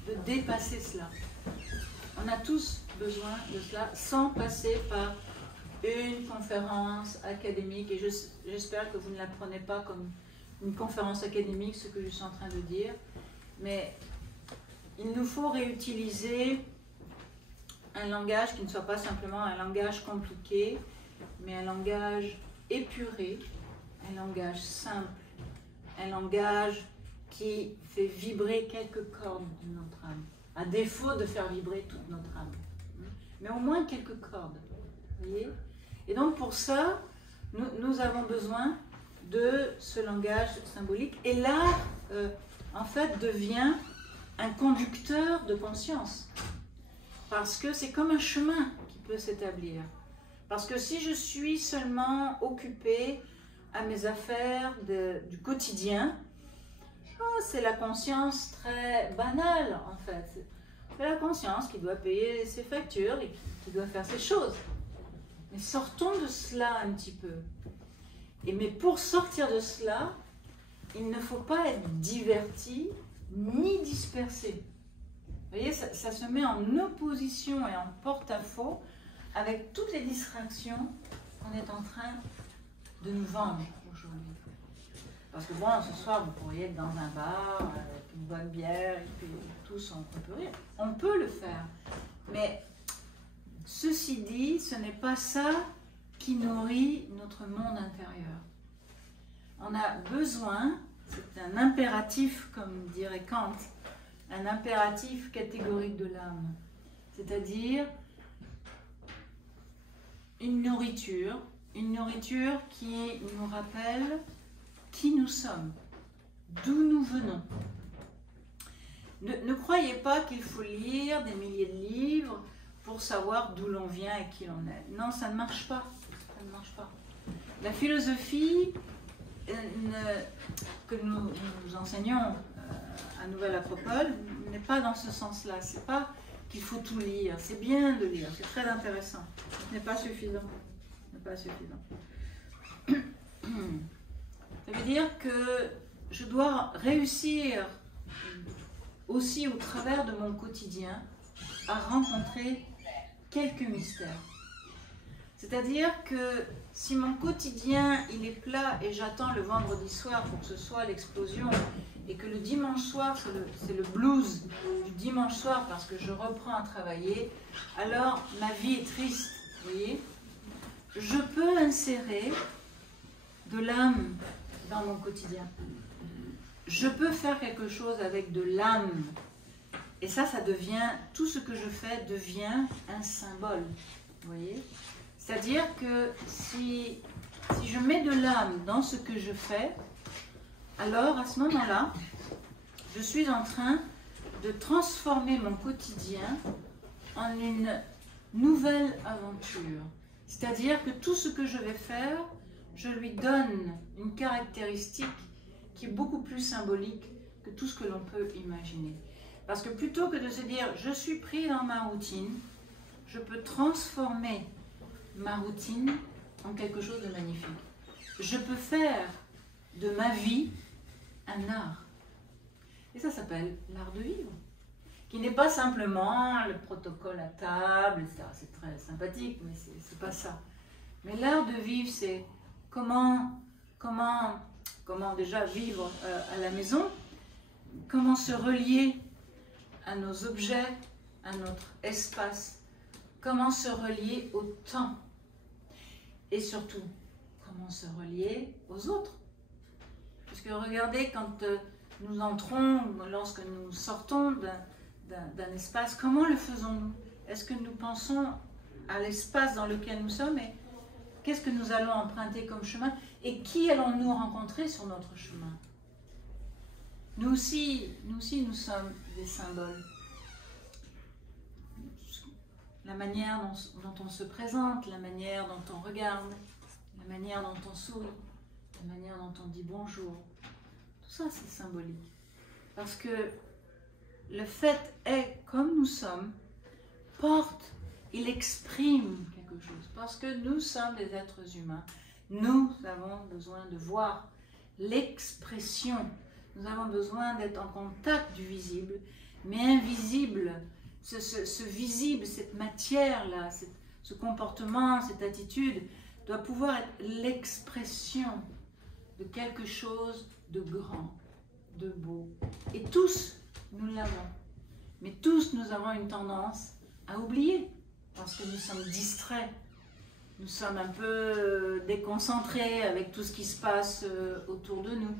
de dépasser cela. On a tous besoin de cela sans passer par une conférence académique. Et j'espère que vous ne la prenez pas comme une conférence académique, ce que je suis en train de dire. Mais il nous faut réutiliser un langage qui ne soit pas simplement un langage compliqué, mais un langage épuré, un langage simple, un langage qui fait vibrer quelques cordes de notre âme, à défaut de faire vibrer toute notre âme. Mais au moins quelques cordes. Vous voyez? Et donc pour ça, nous avons besoin de ce langage symbolique. Et l'art, en fait, devient un conducteur de conscience. Parce que c'est comme un chemin qui peut s'établir. Parce que si je suis seulement occupée à mes affaires du quotidien, c'est la conscience très banale en fait. C'est la conscience qui doit payer ses factures et qui doit faire ses choses. Mais sortons de cela un petit peu. Mais pour sortir de cela, il ne faut pas être diverti ni dispersé. Vous voyez, ça se met en opposition et en porte-à-faux avec toutes les distractions qu'on est en train de nous vendre aujourd'hui. Parce que bon, ce soir, vous pourriez être dans un bar avec une bonne bière et puis tous on peut rire. On peut le faire. Mais ceci dit, ce n'est pas ça qui nourrit notre monde intérieur. On a besoin, c'est un impératif, comme dirait Kant, un impératif catégorique de l'âme. C'est-à-dire une nourriture qui nous rappelle qui nous sommes, d'où nous venons. Ne croyez pas qu'il faut lire des milliers de livres pour savoir d'où l'on vient et qui l'on est. Non, ça ne marche pas. Ça ne marche pas. La philosophie que nous enseignons à Nouvelle Acropole n'est pas dans ce sens-là. C'est pas qu'il faut tout lire. C'est bien de lire, c'est très intéressant. Ce n'est pas suffisant. Ce n'est pas suffisant. Ça veut dire que je dois réussir aussi au travers de mon quotidien à rencontrer quelques mystères. C'est-à-dire que si mon quotidien il est plat et j'attends le vendredi soir pour que ce soit l'explosion et que le dimanche soir c'est le blues du dimanche soir parce que je reprends à travailler, alors ma vie est triste, vous voyez. Je peux insérer de l'âme dans mon quotidien. Je peux faire quelque chose avec de l'âme. Et ça devient, tout ce que je fais devient un symbole, vous voyez. C'est-à-dire que si je mets de l'âme dans ce que je fais, alors à ce moment-là, je suis en train de transformer mon quotidien en une nouvelle aventure. C'est-à-dire que tout ce que je vais faire, je lui donne une caractéristique qui est beaucoup plus symbolique que tout ce que l'on peut imaginer. Parce que plutôt que de se dire « je suis pris dans ma routine », je peux transformer ma routine en quelque chose de magnifique. Je peux faire de ma vie un art. Et ça s'appelle l'art de vivre. Qui n'est pas simplement le protocole à table, etc. C'est très sympathique, mais c'est pas ça. Mais l'art de vivre, c'est comment déjà vivre à la maison, comment se relier à nos objets, à notre espace, comment se relier au temps et surtout comment se relier aux autres. Puisque regardez, quand nous entrons, lorsque nous sortons d'un espace, comment le faisons-nous? Est-ce que nous pensons à l'espace dans lequel nous sommes et qu'est-ce que nous allons emprunter comme chemin et qui allons-nous rencontrer sur notre chemin? Nous aussi, nous sommes des symboles. La manière dont on se présente, la manière dont on regarde, la manière dont on sourit, la manière dont on dit bonjour, tout ça c'est symbolique. Parce que le fait est, comme nous sommes, porte, il exprime quelque chose. Parce que nous sommes des êtres humains, nous avons besoin de voir l'expression. Nous avons besoin d'être en contact du visible, mais invisible, ce visible, cette matière-là, ce comportement, cette attitude, doit pouvoir être l'expression de quelque chose de grand, de beau. Et tous, nous l'avons. Mais tous, nous avons une tendance à oublier, parce que nous sommes distraits. Nous sommes un peu déconcentrés avec tout ce qui se passe autour de nous.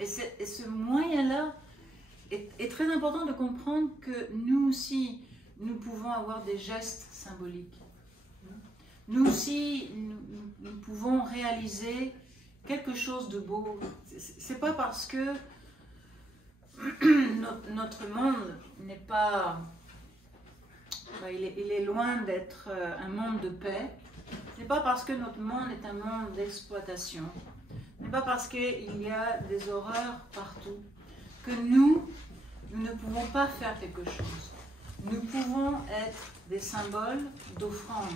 Et ce moyen-là est très important de comprendre que nous aussi, nous pouvons avoir des gestes symboliques. Nous aussi, nous pouvons réaliser quelque chose de beau. C'est pas parce que notre monde n'est pas... il est loin d'être un monde de paix. Ce n'est pas parce que notre monde est un monde d'exploitation. Ce n'est pas parce qu'il y a des horreurs partout que nous ne pouvons pas faire quelque chose. Nous pouvons être des symboles d'offrande.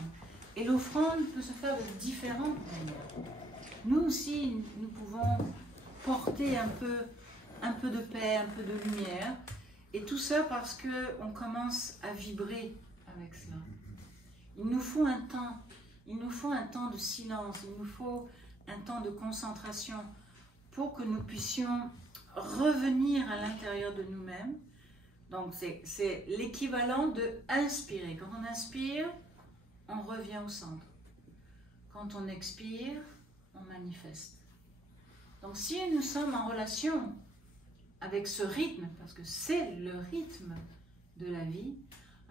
Et l'offrande peut se faire de différentes manières. Nous aussi, nous pouvons porter un peu de paix, un peu de lumière. Et tout ça parce qu'on commence à vibrer avec cela. Il nous faut un temps. Il nous faut un temps de silence. Il nous faut un temps de concentration pour que nous puissions revenir à l'intérieur de nous-mêmes. Donc c'est l'équivalent de inspirer. Quand on inspire, on revient au centre. Quand on expire, on manifeste. Donc si nous sommes en relation avec ce rythme, parce que c'est le rythme de la vie,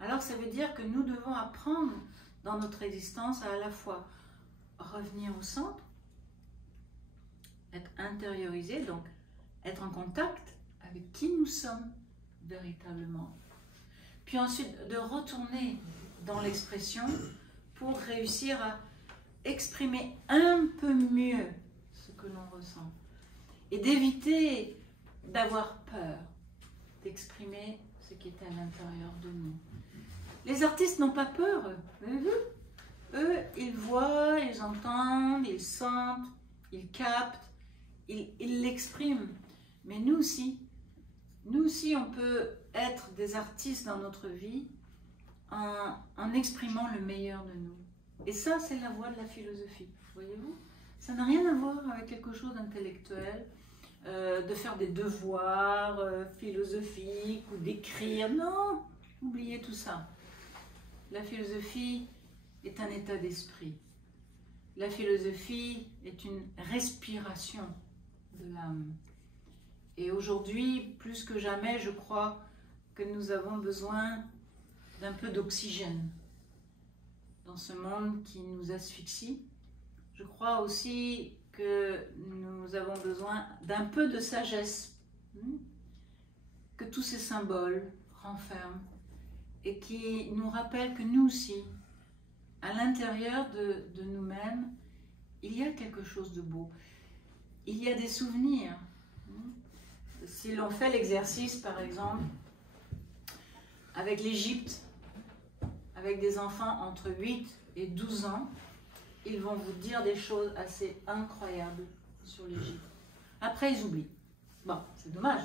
alors ça veut dire que nous devons apprendre dans notre existence à la fois revenir au centre, être intériorisé, donc être en contact avec qui nous sommes véritablement. Puis ensuite de retourner dans l'expression pour réussir à exprimer un peu mieux ce que l'on ressent. Et d'éviter d'avoir peur d'exprimer ce qui est à l'intérieur de nous. Les artistes n'ont pas peur, vous avez vu? Eux, ils voient, ils entendent, ils sentent, ils captent, il l'exprime. Mais nous aussi, on peut être des artistes dans notre vie en exprimant le meilleur de nous. Et ça, c'est la voie de la philosophie, voyez-vous? Ça n'a rien à voir avec quelque chose d'intellectuel, de faire des devoirs philosophiques ou d'écrire. Non, oubliez tout ça. La philosophie est un état d'esprit. La philosophie est une respiration de l'âme. Et aujourd'hui, plus que jamais, je crois que nous avons besoin d'un peu d'oxygène dans ce monde qui nous asphyxie. Je crois aussi que nous avons besoin d'un peu de sagesse, que tous ces symboles renferment et qui nous rappellent que nous aussi, à l'intérieur de nous-mêmes, il y a quelque chose de beau. Il y a des souvenirs. Si l'on fait l'exercice, par exemple, avec l'Égypte, avec des enfants entre 8 et 12 ans, ils vont vous dire des choses assez incroyables sur l'Égypte. Après, ils oublient. Bon, c'est dommage.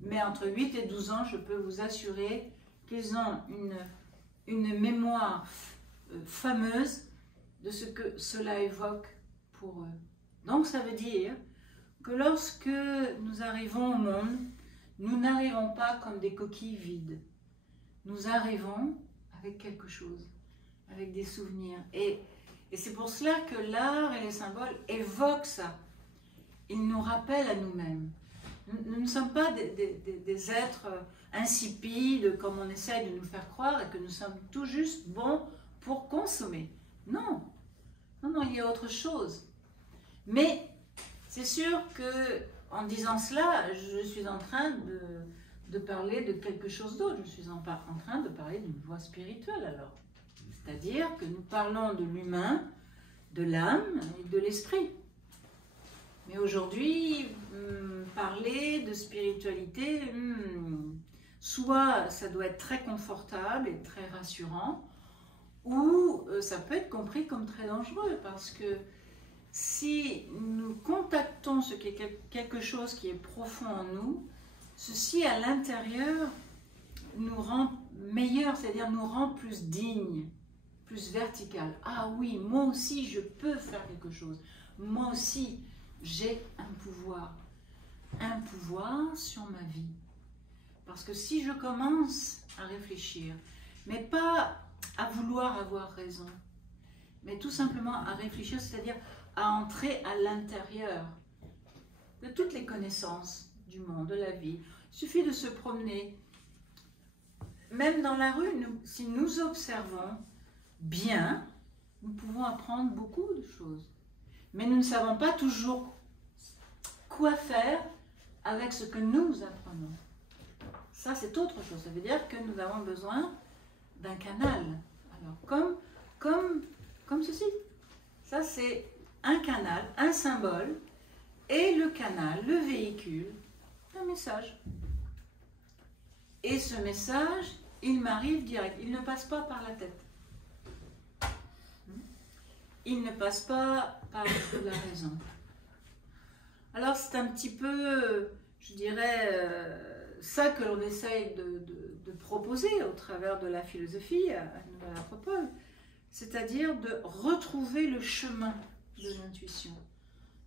Mais entre 8 et 12 ans, je peux vous assurer qu'ils ont une mémoire fameuse de ce que cela évoque pour eux. Donc, ça veut dire que lorsque nous arrivons au monde, nous n'arrivons pas comme des coquilles vides. Nous arrivons avec quelque chose, avec des souvenirs. Et c'est pour cela que l'art et les symboles évoquent ça. Ils nous rappellent à nous-mêmes. Nous ne sommes pas des êtres insipides, comme on essaye de nous faire croire, et que nous sommes tout juste bons pour consommer. Non, non, non, il y a autre chose. Mais c'est sûr que en disant cela, je suis en train de parler de quelque chose d'autre. Je suis en train de parler d'une voie spirituelle alors. C'est-à-dire que nous parlons de l'humain, de l'âme et de l'esprit. Mais aujourd'hui, parler de spiritualité, soit ça doit être très confortable et très rassurant, ou ça peut être compris comme très dangereux, parce que si nous contactons ce qui est quelque chose qui est profond en nous, ceci à l'intérieur nous rend meilleurs, c'est-à-dire nous rend plus dignes, plus vertical. Ah oui, moi aussi je peux faire quelque chose. Moi aussi j'ai un pouvoir sur ma vie. Parce que si je commence à réfléchir, mais pas à vouloir avoir raison, mais tout simplement à réfléchir, c'est-à-dire à entrer à l'intérieur de toutes les connaissances du monde, de la vie. Il suffit de se promener. Même dans la rue, si nous observons bien, nous pouvons apprendre beaucoup de choses. Mais nous ne savons pas toujours quoi faire avec ce que nous apprenons. Ça, c'est autre chose. Ça veut dire que nous avons besoin d'un canal. Alors, comme ceci. Ça, c'est un canal, un symbole, et le canal, le véhicule, un message. Et ce message, il m'arrive direct. Il ne passe pas par la tête. Il ne passe pas par la raison. Alors c'est un petit peu, je dirais, ça que l'on essaye de proposer au travers de la philosophie à Nouvelle Acropole, c'est-à-dire de retrouver le chemin de l'intuition,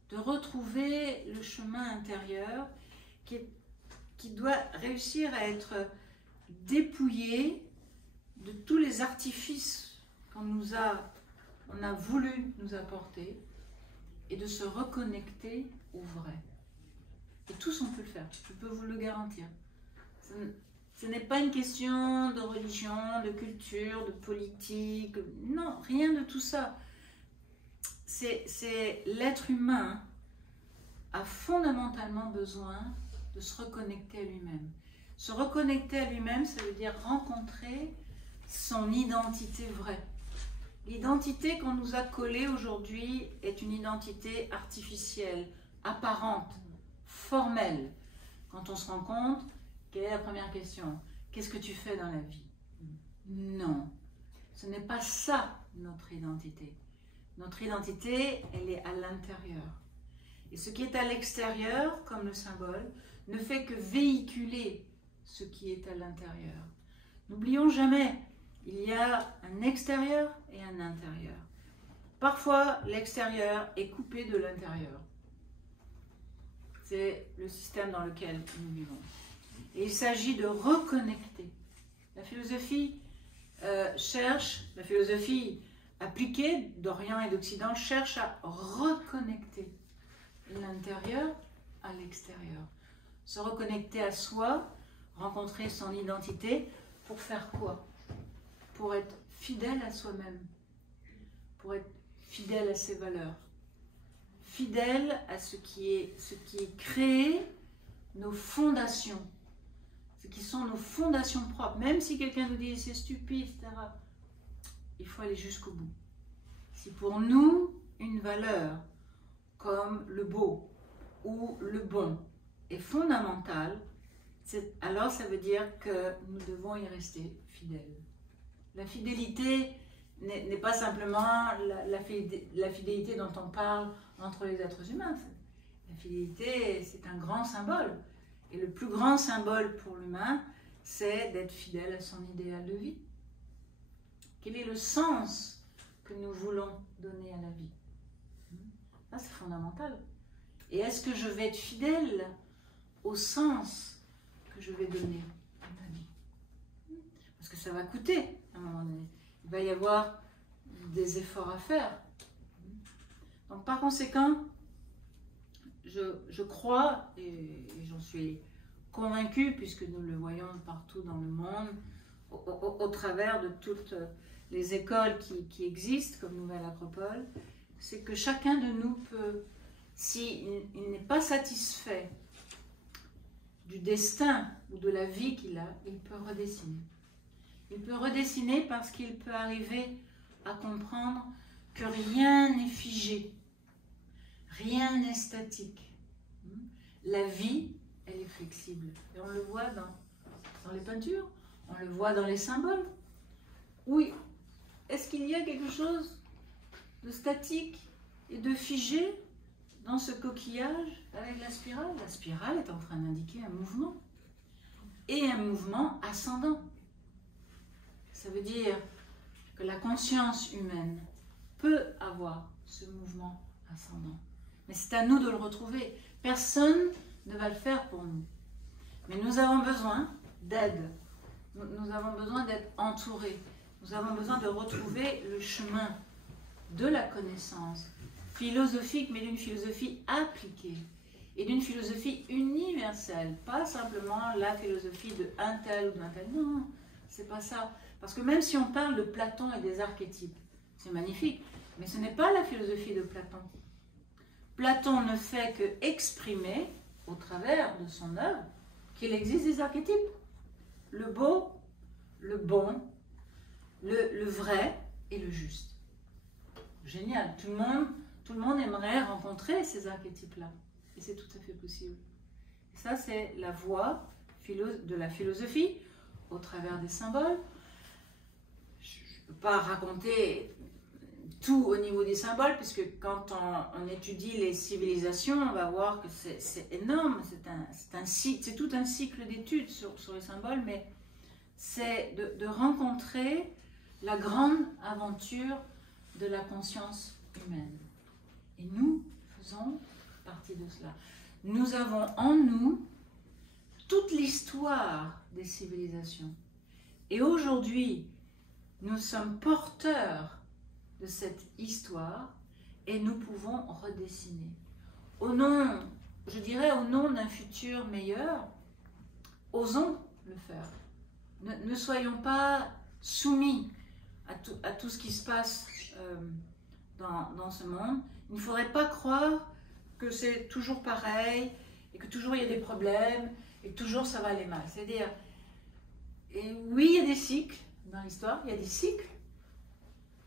de retrouver le chemin intérieur qui doit réussir à être dépouillé de tous les artifices qu'on a voulu nous apporter, et de se reconnecter au vrai. Et tous on peut le faire, je peux vous le garantir. Ce n'est pas une question de religion, de culture, de politique, non, rien de tout ça. C'est l'être humain a fondamentalement besoin de se reconnecter à lui-même. Se reconnecter à lui-même, ça veut dire rencontrer son identité vraie. L'identité qu'on nous a collée aujourd'hui est une identité artificielle, apparente, formelle. Quand on se rend compte, quelle est la première question? Qu'est-ce que tu fais dans la vie? Non, ce n'est pas ça notre identité. Notre identité, elle est à l'intérieur. Et ce qui est à l'extérieur, comme le symbole, ne fait que véhiculer ce qui est à l'intérieur. N'oublions jamais, il y a un extérieur et un intérieur. Parfois, l'extérieur est coupé de l'intérieur. C'est le système dans lequel nous vivons. Et il s'agit de reconnecter. La philosophie la philosophie appliquée d'Orient et d'Occident cherche à reconnecter l'intérieur à l'extérieur. Se reconnecter à soi, rencontrer son identité, pour faire quoi? Pour être fidèle à soi-même, pour être fidèle à ses valeurs, fidèle à ce qui est créé, nos fondations, ce qui sont nos fondations propres. Même si quelqu'un nous dit c'est stupide, etc., il faut aller jusqu'au bout. Si pour nous, une valeur comme le beau ou le bon est fondamentale, alors ça veut dire que nous devons y rester fidèles. La fidélité n'est pas simplement la fidélité dont on parle entre les êtres humains. La fidélité, c'est un grand symbole. Et le plus grand symbole pour l'humain, c'est d'être fidèle à son idéal de vie. Quel est le sens que nous voulons donner à la vie? Ça, c'est fondamental. Et est-ce que je vais être fidèle au sens que je vais donner à ma vie? Parce que ça va coûter à un moment donné. Il va y avoir des efforts à faire. Donc par conséquent, je crois, et j'en suis convaincue, puisque nous le voyons partout dans le monde, au travers de toutes les écoles qui existent, comme Nouvelle Acropole, c'est que chacun de nous peut, s'il n'est pas satisfait du destin ou de la vie qu'il a, il peut redessiner. Il peut redessiner parce qu'il peut arriver à comprendre que rien n'est figé, rien n'est statique. La vie, elle est flexible. Et on le voit dans les peintures, on le voit dans les symboles. Oui, est-ce qu'il y a quelque chose de statique et de figé dans ce coquillage avec la spirale? La spirale est en train d'indiquer un mouvement, et un mouvement ascendant. Ça veut dire que la conscience humaine peut avoir ce mouvement ascendant. Mais c'est à nous de le retrouver. Personne ne va le faire pour nous. Mais nous avons besoin d'aide. Nous avons besoin d'être entourés. Nous avons besoin de retrouver le chemin de la connaissance philosophique, mais d'une philosophie appliquée et d'une philosophie universelle. Pas simplement la philosophie de un tel ou d'un tel. Non, c'est pas ça. Parce que même si on parle de Platon et des archétypes, c'est magnifique, mais ce n'est pas la philosophie de Platon. Platon ne fait que exprimer, au travers de son œuvre, qu'il existe des archétypes. Le beau, le bon, le vrai et le juste. Génial. Tout le monde aimerait rencontrer ces archétypes-là. Et c'est tout à fait possible. Et ça, c'est la voie de la philosophie, au travers des symboles. Je ne peux pas raconter tout au niveau des symboles, puisque quand on étudie les civilisations, on va voir que c'est énorme, c'est tout un cycle d'études sur les symboles, mais c'est de rencontrer la grande aventure de la conscience humaine. Et nous faisons partie de cela. Nous avons en nous toute l'histoire des civilisations. Et aujourd'hui, nous sommes porteurs de cette histoire et nous pouvons redessiner. Au nom, je dirais au nom d'un futur meilleur, osons le faire. Ne soyons pas soumis à tout ce qui se passe dans ce monde. Il ne faudrait pas croire que c'est toujours pareil et que toujours il y a des problèmes et que toujours ça va aller mal. C'est-à-dire, et oui, il y a des cycles dans l'histoire, il y a des cycles.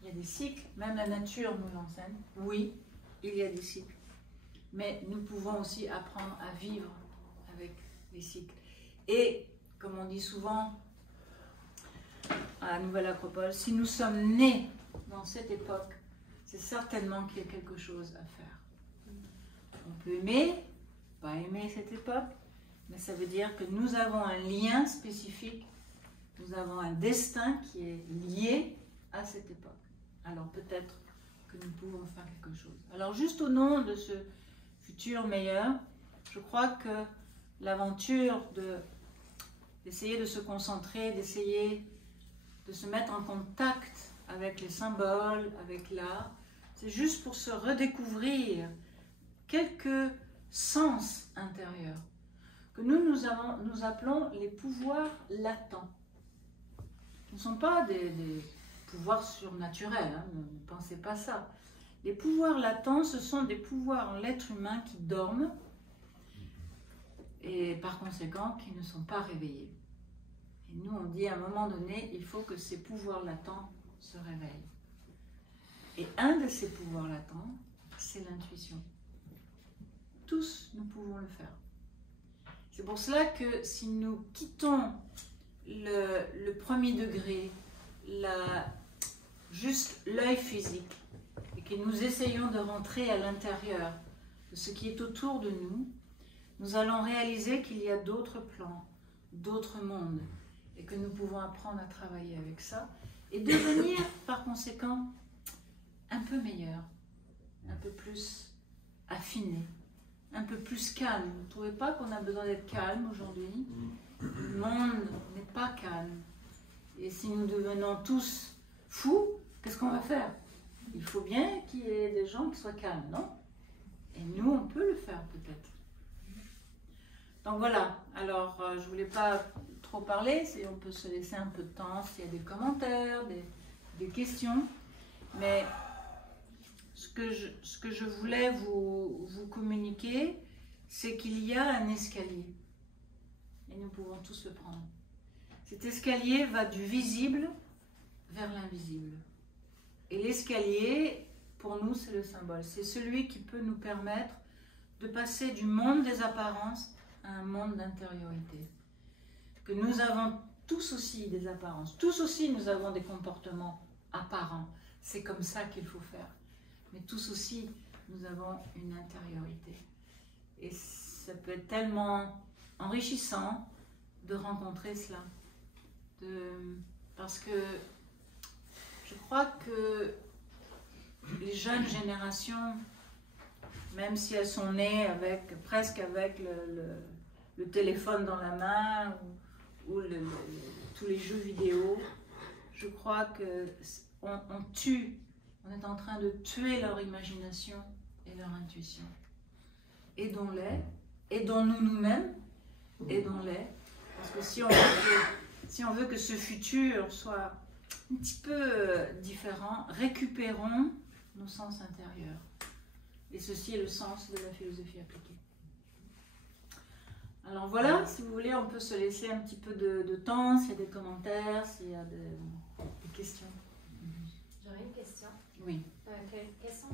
Il y a des cycles, même la nature nous l'enseigne. Oui, il y a des cycles. Mais nous pouvons aussi apprendre à vivre avec les cycles. Et, comme on dit souvent à la Nouvelle Acropole, si nous sommes nés dans cette époque, c'est certainement qu'il y a quelque chose à faire. On peut aimer, pas aimer cette époque, mais ça veut dire que nous avons un lien spécifique, nous avons un destin qui est lié à cette époque. Alors peut-être que nous pouvons faire quelque chose. Alors juste au nom de ce futur meilleur, je crois que l'aventure d'essayer de se concentrer, d'essayer de se mettre en contact avec les symboles, avec l'art, c'est juste pour se redécouvrir quelques sens intérieurs que nous appelons les pouvoirs latents. Ce ne sont pas des pouvoirs surnaturels, hein, ne pensez pas ça. Les pouvoirs latents, ce sont des pouvoirs en l'être humain qui dorment et par conséquent qui ne sont pas réveillés. Et nous, on dit à un moment donné, il faut que ces pouvoirs latents se réveillent. Et un de ces pouvoirs latents, c'est l'intuition. Tous, nous pouvons le faire. C'est pour cela que si nous quittons le premier degré, juste l'œil physique, et que nous essayons de rentrer à l'intérieur de ce qui est autour de nous, nous allons réaliser qu'il y a d'autres plans, d'autres mondes, et que nous pouvons apprendre à travailler avec ça, et devenir par conséquent un peu meilleur, un peu plus affiné, un peu plus calme. Vous ne trouvez pas qu'on a besoin d'être calme aujourd'hui? Le monde n'est pas calme. Et si nous devenons tous fous, qu'est-ce qu'on va faire? Il faut bien qu'il y ait des gens qui soient calmes, non? Et nous, on peut le faire peut-être. Donc voilà, alors je ne voulais pas trop parler, on peut se laisser un peu de temps s'il y a des commentaires, des questions. Mais ce que je voulais vous communiquer, c'est qu'il y a un escalier. Et nous pouvons tous le prendre. Cet escalier va du visible vers l'invisible. Et l'escalier, pour nous, c'est le symbole. C'est celui qui peut nous permettre de passer du monde des apparences à un monde d'intériorité. Que nous avons tous aussi des apparences. Tous aussi, nous avons des comportements apparents. C'est comme ça qu'il faut faire. Mais tous aussi, nous avons une intériorité. Et ça peut être tellement enrichissant de rencontrer cela. Parce que je crois que les jeunes générations, même si elles sont nées presque avec le téléphone dans la main ou tous les jeux vidéo, je crois qu'on est en train de tuer leur imagination et leur intuition. Aidons-les, aidons-nous nous-mêmes, aidons-les, parce que si on veut que ce futur soit un petit peu différent, récupérons nos sens intérieurs. Et ceci est le sens de la philosophie appliquée. Alors voilà, si vous voulez, on peut se laisser un petit peu de temps, s'il y a des commentaires, s'il y a des questions. J'aurais une question. Oui. Quels sont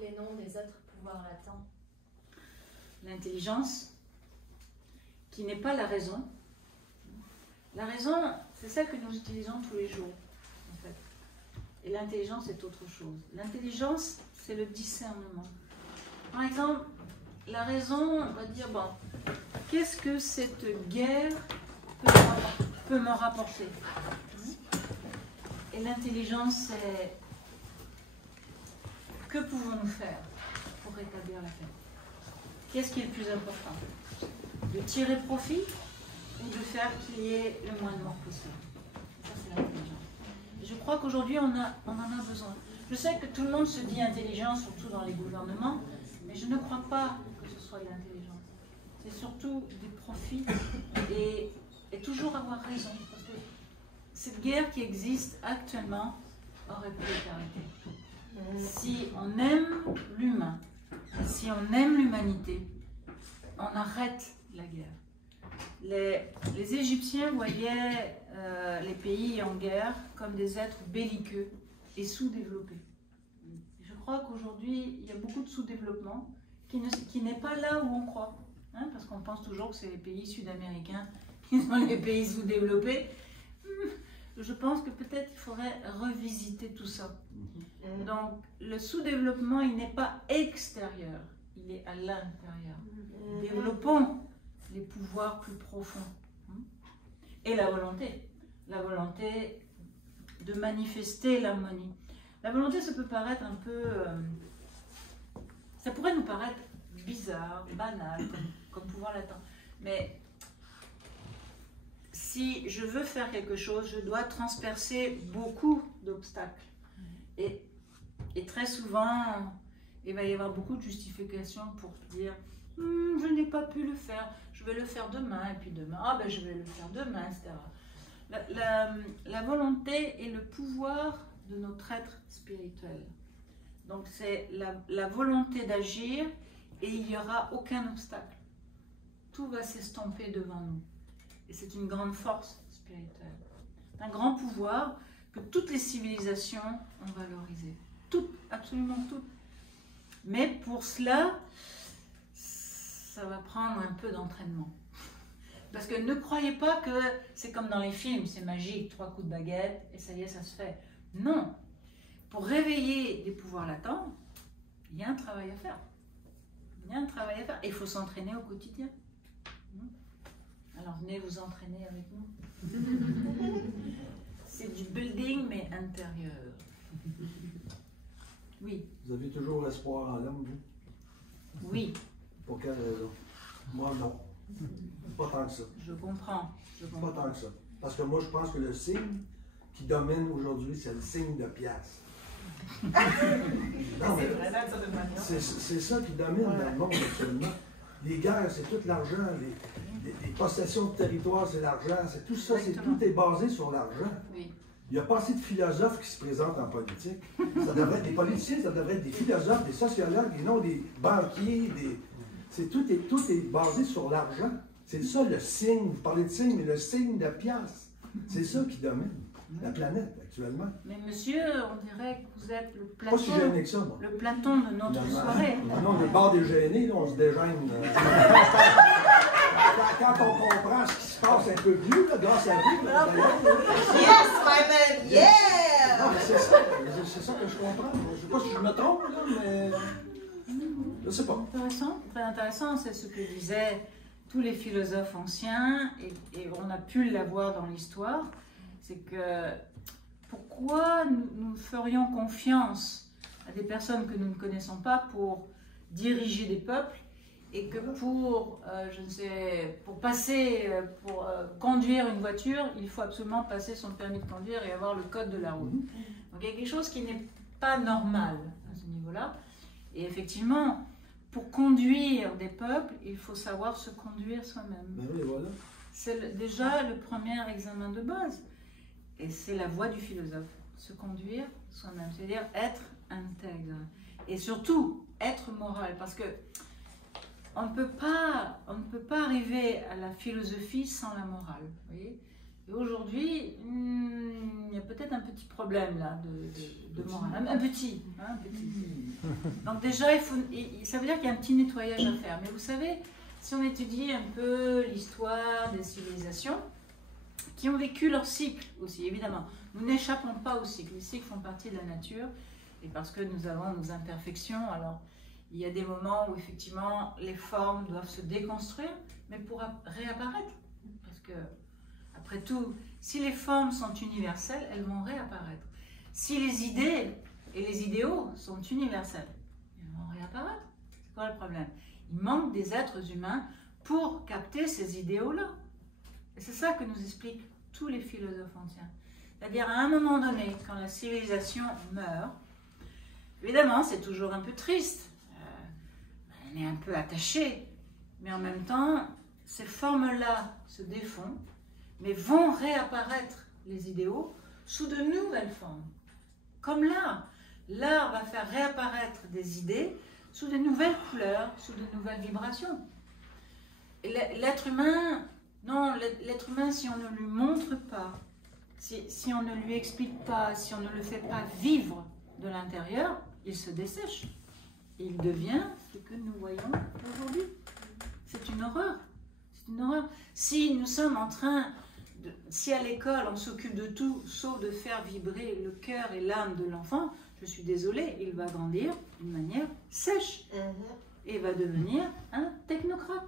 les noms des autres pouvoirs latents? L'intelligence, qui n'est pas la raison. La raison, c'est celle que nous utilisons tous les jours, en fait. Et l'intelligence est autre chose. L'intelligence, c'est le discernement. Par exemple, la raison, on va dire, bon, qu'est-ce que cette guerre peut me rapporter? Et l'intelligence, c'est que pouvons-nous faire pour rétablir la paix? Qu'est-ce qui est le plus important? De tirer profit ou de faire qu'il y ait le moins de morts possible? Ça, c'est l'intelligence. Et je crois qu'aujourd'hui, on en a besoin. Je sais que tout le monde se dit intelligent, surtout dans les gouvernements, mais je ne crois pas que ce soit de l'intelligence. C'est surtout du profit et toujours avoir raison. Parce que cette guerre qui existe actuellement aurait pu être arrêtée. Si on aime l'humain, si on aime l'humanité, on arrête la guerre. Les Égyptiens voyaient les pays en guerre comme des êtres belliqueux et sous-développés. Je crois qu'aujourd'hui, il y a beaucoup de sous-développement qui n'est pas là où on croit. Hein, parce qu'on pense toujours que c'est les pays sud-américains qui sont les pays sous-développés. Je pense que peut-être il faudrait revisiter tout ça. Donc, le sous-développement, il n'est pas extérieur, il est à l'intérieur. Développons les pouvoirs plus profonds. Et la volonté de manifester l'harmonie. La volonté, ça peut paraître un peu... ça pourrait nous paraître bizarre, banal, comme pouvoir l'attendre. Mais si je veux faire quelque chose, je dois transpercer beaucoup d'obstacles. Et très souvent, il va y avoir beaucoup de justifications pour dire « je n'ai pas pu le faire, je vais le faire demain, et puis demain, ah ben je vais le faire demain, etc. » La volonté est le pouvoir de notre être spirituel. Donc c'est la volonté d'agir et il n'y aura aucun obstacle. Tout va s'estomper devant nous. Et c'est une grande force spirituelle. C'est un grand pouvoir que toutes les civilisations ont valorisé. Toutes, absolument toutes. Mais pour cela, ça va prendre un peu d'entraînement. Parce que ne croyez pas que c'est comme dans les films, c'est magique, 3 coups de baguette et ça y est, ça se fait. Non. Pour réveiller des pouvoirs latents, il y a un travail à faire. Il y a un travail à faire. Et il faut s'entraîner au quotidien. Alors venez vous entraîner avec nous. C'est du building, mais intérieur. Oui. Vous avez toujours espoir en l'homme, vous? Oui. Pour quelle raison? Moi, non. Pas tant que ça. Je comprends. Pas tant que ça. Parce que moi, je pense que le signe qui domine aujourd'hui, c'est le signe de pièce. Non, mais c'est ça qui domine dans le monde actuellement. Les guerres, c'est tout l'argent. Les possessions de territoire, c'est l'argent. C'est tout ça. Tout est basé sur l'argent. Oui. Il n'y a pas assez de philosophes qui se présentent en politique. Ça devrait être des politiciens, ça devrait être des philosophes, des sociologues, et non des banquiers. Tout est basé sur l'argent. C'est ça le signe. Vous parlez de signe, mais le signe de pièce. C'est ça qui domine la planète actuellement. Mais monsieur, on dirait que vous êtes le Pas si gêné Platon, que ça, moi. le Platon de notre soirée. Non, on est bord des gênés, là, on se dégêne. Quand on comprend ce qui se passe un peu mieux, là, grâce à vous. Yes, my man, yeah! Non, mais c'est ça que je comprends. Je ne sais pas si je me trompe, là, mais je ne sais pas. Intéressant, très intéressant, c'est ce que disaient tous les philosophes anciens, et on a pu l'avoir dans l'histoire, c'est que pourquoi nous ferions confiance à des personnes que nous ne connaissons pas pour diriger des peuples, et que pour conduire une voiture, il faut absolument passer son permis de conduire et avoir le code de la route. Donc il y a quelque chose qui n'est pas normal à ce niveau-là. Et effectivement, pour conduire des peuples, il faut savoir se conduire soi-même. Ben oui, voilà. C'est déjà le premier examen de base. Et c'est la voie du philosophe. Se conduire soi-même, c'est-à-dire être intègre. Et surtout, être moral. Parce que on ne peut pas arriver à la philosophie sans la morale. Vous voyez ? Et aujourd'hui, il y a peut-être un petit problème là de morale. Un petit. Donc déjà, ça veut dire qu'il y a un petit nettoyage à faire. Mais vous savez, si on étudie un peu l'histoire des civilisations, qui ont vécu leur cycle aussi, évidemment. Nous n'échappons pas au cycle. Les cycles font partie de la nature. Et parce que nous avons nos imperfections, alors il y a des moments où effectivement les formes doivent se déconstruire, mais pour réapparaître. Parce que, après tout, si les formes sont universelles, elles vont réapparaître. Si les idées et les idéaux sont universels, ils vont réapparaître. C'est quoi le problème? Il manque des êtres humains pour capter ces idéaux-là. Et c'est ça que nous expliquent tous les philosophes anciens. C'est-à-dire, à un moment donné, quand la civilisation meurt, évidemment, c'est toujours un peu triste. On est un peu attaché, mais en même temps, ces formes-là se défont, mais vont réapparaître les idéaux sous de nouvelles formes. Comme l'art. L'art va faire réapparaître des idées sous de nouvelles couleurs, sous de nouvelles vibrations. Et l'être humain, non, l'être humain, si on ne lui montre pas, si on ne lui explique pas, si on ne le fait pas vivre de l'intérieur, il se dessèche. Et il devient ce que nous voyons aujourd'hui. C'est une horreur. C'est une horreur. Si nous sommes en train si à l'école on s'occupe de tout, sauf de faire vibrer le cœur et l'âme de l'enfant, je suis désolée, il va grandir d'une manière sèche. et va devenir un technocrate.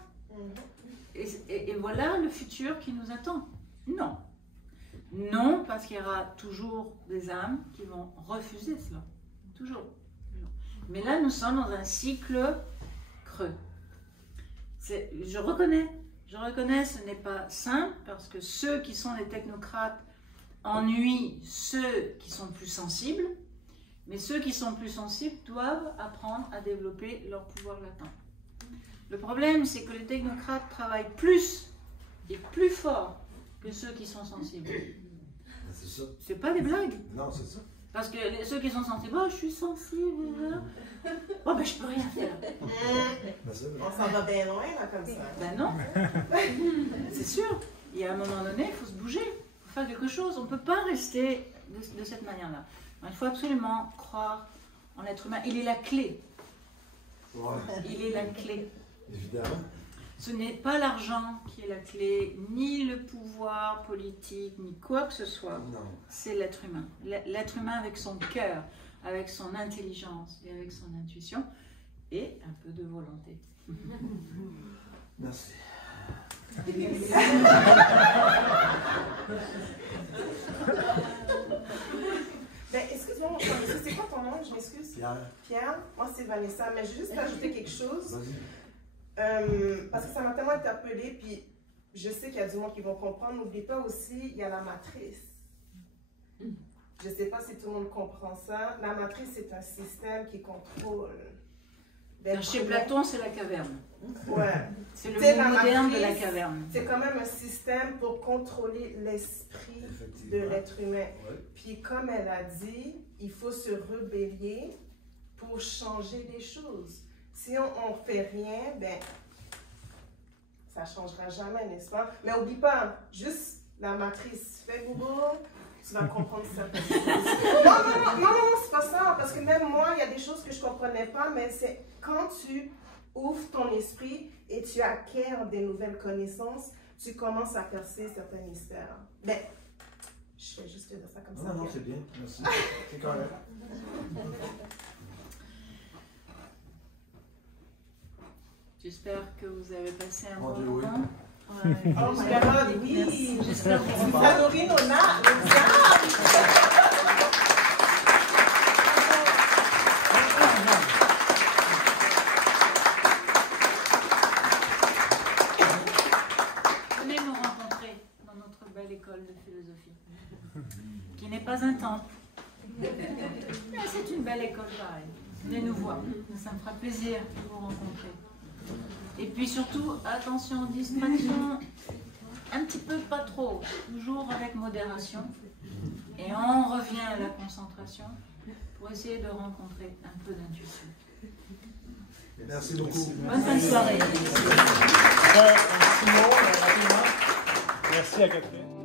Et voilà le futur qui nous attend. Non. Non, parce qu'il y aura toujours des âmes qui vont refuser cela. Toujours. Mais là, nous sommes dans un cycle creux. Je reconnais, ce n'est pas simple, parce que ceux qui sont des technocrates ennuient ceux qui sont plus sensibles, mais ceux qui sont plus sensibles doivent apprendre à développer leur pouvoir latent. Le problème, c'est que les technocrates travaillent plus et plus fort que ceux qui sont sensibles. C'est ça. C'est pas des blagues. Non, c'est ça. Parce que ceux qui sont sensibles, oh, je suis sensible, oh, ben je peux rien faire. On s'en va bien loin, là, comme ça. Ben non, c'est sûr. Il y a un moment donné, il faut se bouger, il faut faire quelque chose. On ne peut pas rester de cette manière-là. Il faut absolument croire en l'être humain. Il est la clé. Ouais. Il est la clé. Évidemment. Ce n'est pas l'argent qui est la clé, ni le pouvoir politique, ni quoi que ce soit. Non. C'est l'être humain. L'être humain avec son cœur, avec son intelligence et avec son intuition, et un peu de volonté. Merci. Ben, excuse-moi, c'est quoi ton nom? Je m'excuse. Pierre. Pierre, moi c'est Vanessa, mais je vais juste ajouter quelque chose. Vas-y. Parce que ça m'a tellement interpellée, puis je sais qu'il y a du monde qui vont comprendre. N'oublie pas aussi, il y a la matrice. Je ne sais pas si tout le monde comprend ça. La matrice, c'est un système qui contrôle. Chez Platon, c'est la caverne. Ouais. C'est le C'est mot la moderne de matrice. la caverne. C'est quand même un système pour contrôler l'esprit de l'être humain. Ouais. Puis comme elle a dit, il faut se rebeller pour changer les choses. Si on ne fait rien, ben, ça ne changera jamais, n'est-ce pas? Mais n'oublie pas, juste la matrice. Fais Google, tu vas comprendre certaines choses. Non, c'est pas ça. Parce que même moi, il y a des choses que je ne comprenais pas, mais c'est quand tu ouvres ton esprit et tu acquiers des nouvelles connaissances, tu commences à percer certains mystères. Ben, je fais juste dire ça comme ça. Non, c'est bien. Merci. C'est correct. J'espère que vous avez passé un Mon bon Dieu, oui. moment. Oh my God, oui! J'espère que vous Ça nourrit nos âmes. venez nous rencontrer dans notre belle école de philosophie, qui n'est pas un temple. Mais c'est une belle école pareille. Venez nous voir, ça me fera plaisir de vous rencontrer. Et puis surtout, attention, distraction, un petit peu, pas trop, toujours avec modération. Et on revient à la concentration pour essayer de rencontrer un peu d'intuition. Merci beaucoup. Bonne fin de soirée. Simon, rapidement. Merci à Catherine.